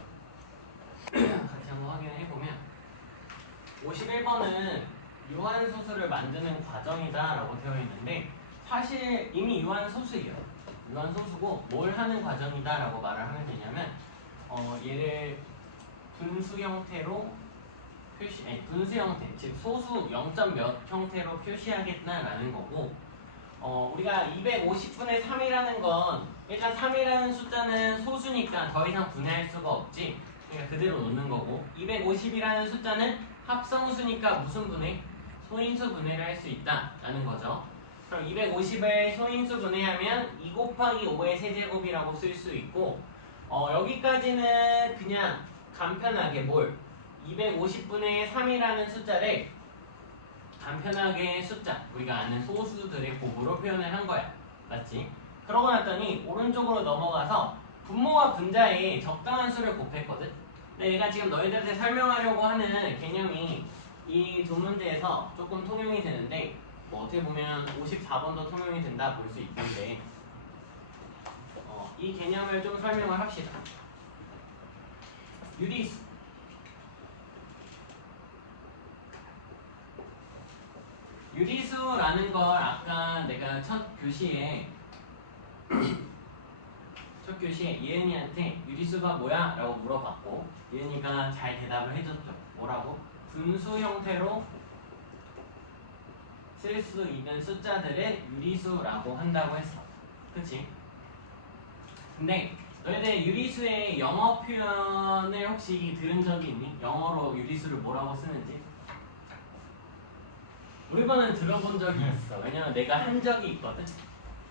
같이 한번 확인해보면, 51번은 유한소수를 만드는 과정이다 라고 되어 있는데, 사실 이미 유한소수예요. 유한소수고 뭘 하는 과정이다 라고 말을 하면 되냐면, 얘를 분수 형태로 분수 형태, 즉 소수 0. 몇 형태로 표시하겠다라는 거고, 우리가 250분의 3이라는 건, 일단 3이라는 숫자는 소수니까 더 이상 분해할 수가 없지. 그러니까 그대로 놓는 거고, 250이라는 숫자는 합성수니까 무슨 분해? 소인수 분해를 할 수 있다라는 거죠. 그럼 250을 소인수 분해하면 2 곱하기 5의 세제곱이라고 쓸 수 있고 여기까지는 그냥 간편하게 250분의 3이라는 숫자를 간편하게 숫자, 우리가 아는 소수들의 곱으로 표현을 한 거야. 맞지? 그러고 났더니 오른쪽으로 넘어가서 분모와 분자에 적당한 수를 곱했거든? 근데 내가 지금 너희들한테 설명하려고 하는 개념이 이 두 문제에서 조금 통용이 되는데 뭐 어떻게 보면 54번도 통용이 된다 볼 수 있던데 이 개념을 좀 설명을 합시다. 유리수라는 걸 아까 내가 첫 교시에 예은이한테 유리수가 뭐야? 라고 물어봤고 예은이가 잘 대답을 해줬죠. 뭐라고? 분수 형태로 쓸 수 있는 숫자들을 유리수라고 한다고 했어. 그치? 근데 너희들 유리수의 영어 표현을 혹시 들은 적이 있니? 영어로 유리수를 뭐라고 쓰는지? 우리 반은 들어본 적이 있어. 왜냐면 내가 한 적이 있거든.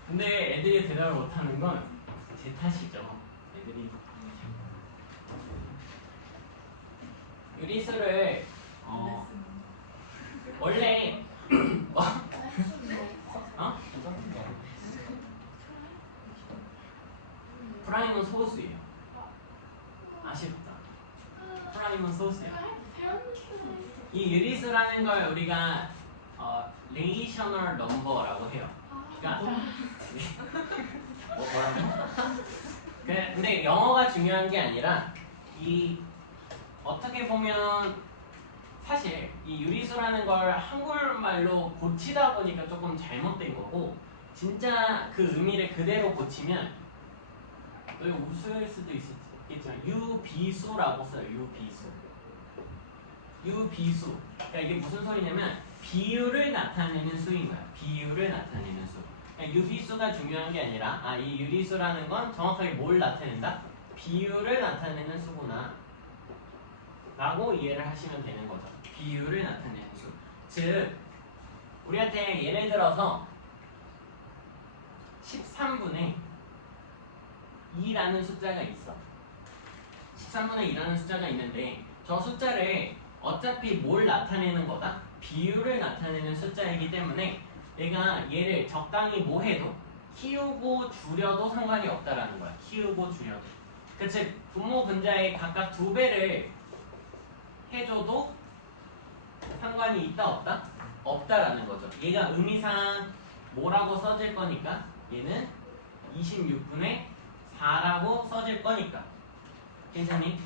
근데 애들이 대답을 못하는 건 제 탓이죠. 애들이 유리수를 원래 프라임은 소수예요. 아쉽다. 프라임은 소수야. 이 유리수라는 걸 우리가 레이셔널 넘버라고 해요. 그러니까 뭐라고? 근데 영어가 중요한 게 아니라 이 어떻게 보면 사실 이 유리수라는 걸 한국말로 고치다 보니까 조금 잘못된 거고 진짜 그 의미를 그대로 고치면 왜 웃을 수도 있겠지만 유비수라고 써요. 유비수. 그러니까 이게 무슨 소리냐면 비율을 나타내는 수인 거야. 비율을 나타내는 수. 그러니까 유비수가 중요한 게 아니라 이 유리수라는 건 정확하게 뭘 나타낸다? 비율을 나타내는 수구나 라고 이해를 하시면 되는 거죠. 비율을 나타내는 수. 즉 우리한테 예를 들어서 13분의 2라는 숫자가 있어. 13분의 2라는 숫자가 있는데 저 숫자를 어차피 뭘 나타내는 거다? 비율을 나타내는 숫자이기 때문에 내가 얘를 적당히 뭐 해도 키우고 줄여도 상관이 없다라는 거야. 키우고 줄여도. 즉 분모 분자에 각각 2배를 해줘도 상관이 있다 없다? 없다라는 거죠. 얘가 의미상 뭐라고 써질 거니까 얘는 26분의 4라고 써질 거니까. 괜찮니?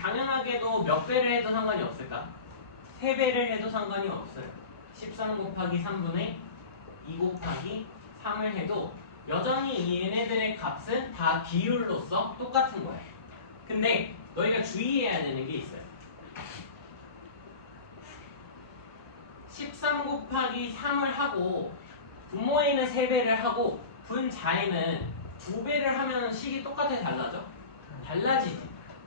당연하게도 몇 배를 해도 상관이 없을까? 3배를 해도 상관이 없어요. 13 곱하기 3분의 2 곱하기 3을 해도 여전히 얘네들의 값은 다 비율로서 똑같은 거야. 근데 너희가 주의해야 되는 게 있어요. 13 곱하기 3을 하고 분모에는 3배를 하고 분자에는 2배를 하면 식이 똑같아 달라져? 달라지지.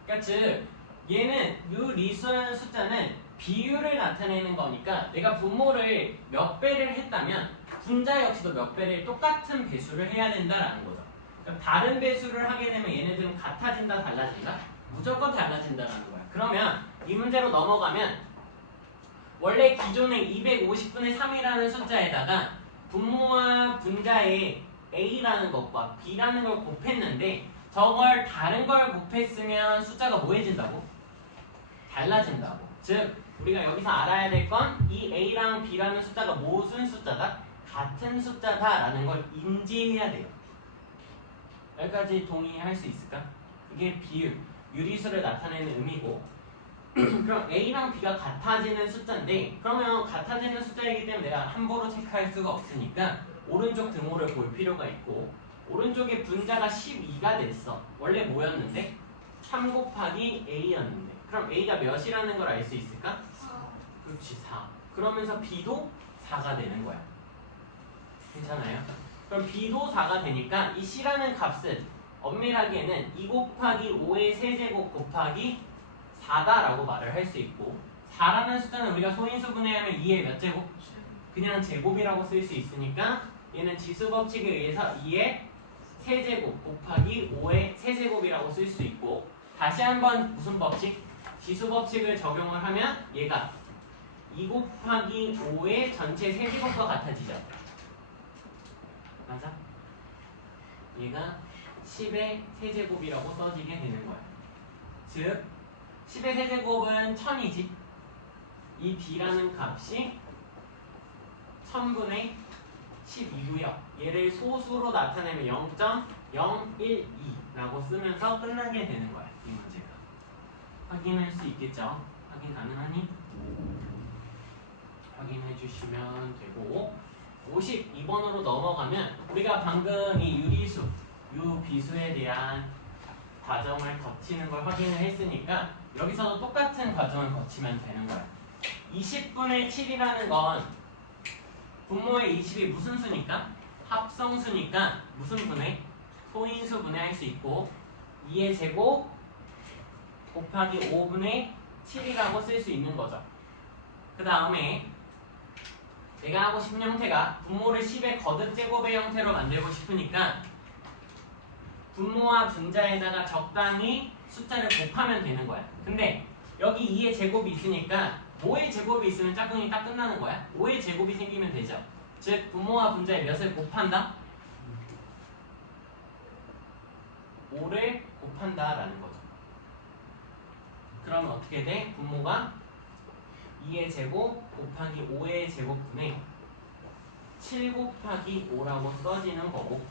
그러니까 즉 얘는 유리수라는 숫자는 비율을 나타내는 거니까 내가 분모를 몇 배를 했다면 분자 역시도 몇 배를 똑같은 배수를 해야 된다라는 거죠. 그러니까 다른 배수를 하게 되면 얘네들은 같아진다 달라진다? 무조건 달라진다라는 거야. 그러면 이 문제로 넘어가면 원래 기존의 250분의 3이라는 숫자에다가 분모와 분자에 A라는 것과 B라는 걸 곱했는데 저걸 다른 걸 곱했으면 숫자가 뭐해진다고? 달라진다고. 즉 우리가 여기서 알아야 될 건 이 A랑 B라는 숫자가 무슨 숫자다? 같은 숫자다라는 걸 인지해야 돼요. 여기까지 동의할 수 있을까? 이게 비율, 유리수를 나타내는 의미고 그럼 A랑 B가 같아지는 숫자인데 그러면 같아지는 숫자이기 때문에 내가 함부로 체크할 수가 없으니까 오른쪽 등호를 볼 필요가 있고 오른쪽에 분자가 12가 됐어. 원래 뭐였는데? 3 곱하기 A였는데 그럼 A가 몇이라는 걸 알 수 있을까? 4. 그렇지 4. 그러면서 B도 4가 되는 거야. 괜찮아요? 그럼 B도 4가 되니까 이 C라는 값은 엄밀하게는 2 곱하기 5의 세제곱 곱하기 4다라고 말을 할 수 있고 4라는 숫자는 우리가 소인수 분해하면 2의 몇 제곱? 그냥 제곱이라고 쓸 수 있으니까 얘는 지수 법칙에 의해서 2의 세제곱 곱하기 5의 세제곱이라고 쓸 수 있고, 다시 한번 무슨 법칙? 지수 법칙을 적용을 하면 얘가 2 곱하기 5의 전체 세제곱과 같아지죠. 맞아? 얘가 10의 세제곱이라고 써지게 되는 거야. 즉 10의 세제곱은 1000이지. 이 b라는 값이 1000분의 12고요. 얘를 소수로 나타내면 0.012라고 쓰면서 끝나게 되는 거야. 이 문제가. 확인할 수 있겠죠? 확인 가능하니? 확인해 주시면 되고, 52번으로 넘어가면 우리가 방금 이 유리수, 유비수에 대한 과정을 거치는 걸 확인을 했으니까 여기서도 똑같은 과정을 거치면 되는 거야. 20분의 7이라는 건 분모의 20이 무슨 수니까? 합성수니까 무슨 분해? 소인수 분해할 수 있고 2의 제곱 곱하기 5분의 7이라고 쓸 수 있는 거죠. 그 다음에 내가 하고 싶은 형태가 분모를 10의 거듭 제곱의 형태로 만들고 싶으니까 분모와 분자에다가 적당히 숫자를 곱하면 되는 거야. 근데 여기 2의 제곱이 있으니까 5의 제곱이 있으면 짝꿍이 딱 끝나는 거야. 5의 제곱이 생기면 되죠. 즉 분모와 분자의 몇을 곱한다? 5를 곱한다 라는 거죠. 그러면 어떻게 돼? 분모가 2의 제곱 곱하기 5의 제곱분의 7 곱하기 5라고 써지는 거고,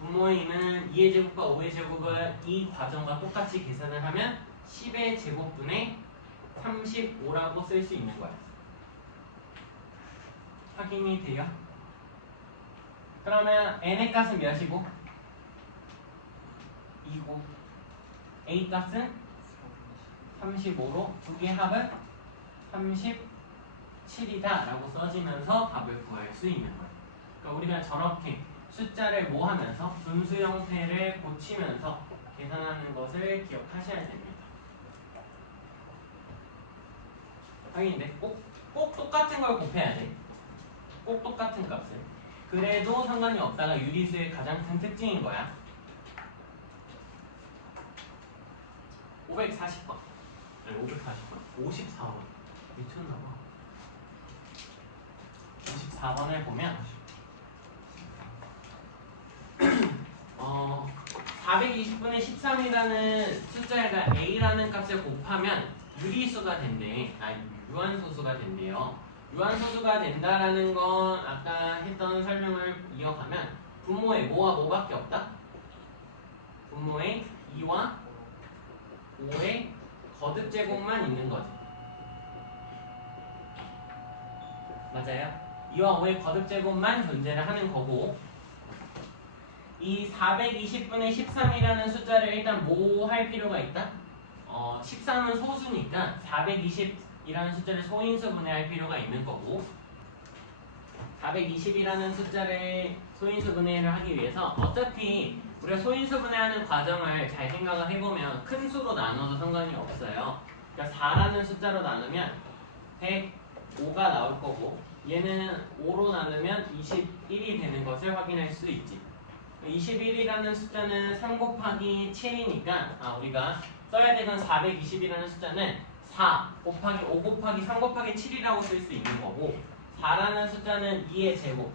분모의 2는 2의 제곱과 5의 제곱을 이 과정과 똑같이 계산을 하면 10의 제곱분의 35라고 쓸 수 있는 거야. 확인이 돼요? 그러면 n의 값은 몇이고? 2고 a 값은 35로 두 개 합은 37이다 라고 써지면서 답을 구할 수 있는 거예요. 그러니까 우리가 저렇게 숫자를 모하면서 분수 형태를 고치면서 계산하는 것을 기억하셔야 됩니다. 확인인데 꼭 똑같은 걸 곱해야 돼. 꼭 똑같은 값을. 그래도 상관이 없다가 유리수의 가장 큰 특징인 거야. 540번. 아니 540번. 54번. 미쳤나봐. 54번을 보면 420분의 13이라는 숫자에다 a라는 값을 곱하면 유리수가 된대. 유한소수가 된대요. 유한소수가 된다라는 건 아까 했던 설명을 이어가면 분모에 뭐와 뭐밖에 없다? 분모에 2와 5의 거듭제곱만 있는 거지. 맞아요? 2와 5의 거듭제곱만 존재를 하는 거고, 이 420분의 13이라는 숫자를 일단 뭐 할 필요가 있다? 13은 소수니까 420이라는 숫자를 소인수 분해할 필요가 있는 거고, 420이라는 숫자를 소인수 분해를 하기 위해서 어차피 우리가 소인수 분해하는 과정을 잘 생각을 해보면 큰 수로 나눠도 상관이 없어요. 그러니까 4라는 숫자로 나누면 105가 나올 거고, 얘는 5로 나누면 21이 되는 것을 확인할 수 있지. 21이라는 숫자는 3 곱하기 7이니까 우리가 써야 되는 420이라는 숫자는 4 곱하기 5 곱하기 3 곱하기 7이라고 쓸 수 있는 거고, 4라는 숫자는 2의 제곱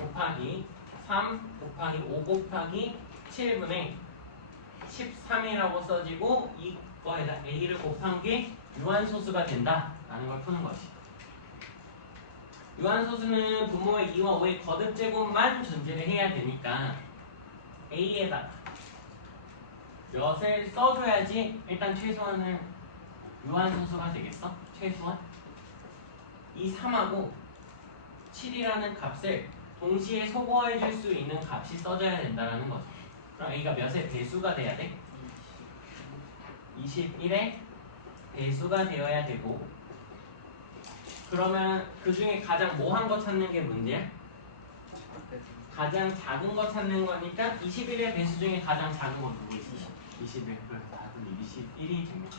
곱하기 3 곱하기 5 곱하기 7분의 13이라고 써지고, 이거에다 a를 곱한 게 유한소수가 된다라는 걸 푸는 것이. 유한소수는 분모의 2와 5의 거듭제곱만 존재를 해야 되니까 a에다가 몇을 써줘야지 일단 최소한은 유한소수가 되겠어? 최소한? 이 3하고 7이라는 값을 동시에 소거해 줄 수 있는 값이 써져야 된다는 거죠. 그럼 a가 몇의 배수가 돼야 돼? 21의 배수가 되어야 되고, 그러면 그 중에 가장 뭐한 거 찾는 게 문제야? 가장 작은 거 찾는 거니까 21의 배수 중에 가장 작은 건 누구지? 21. 그래서 답은 21이 됩니다.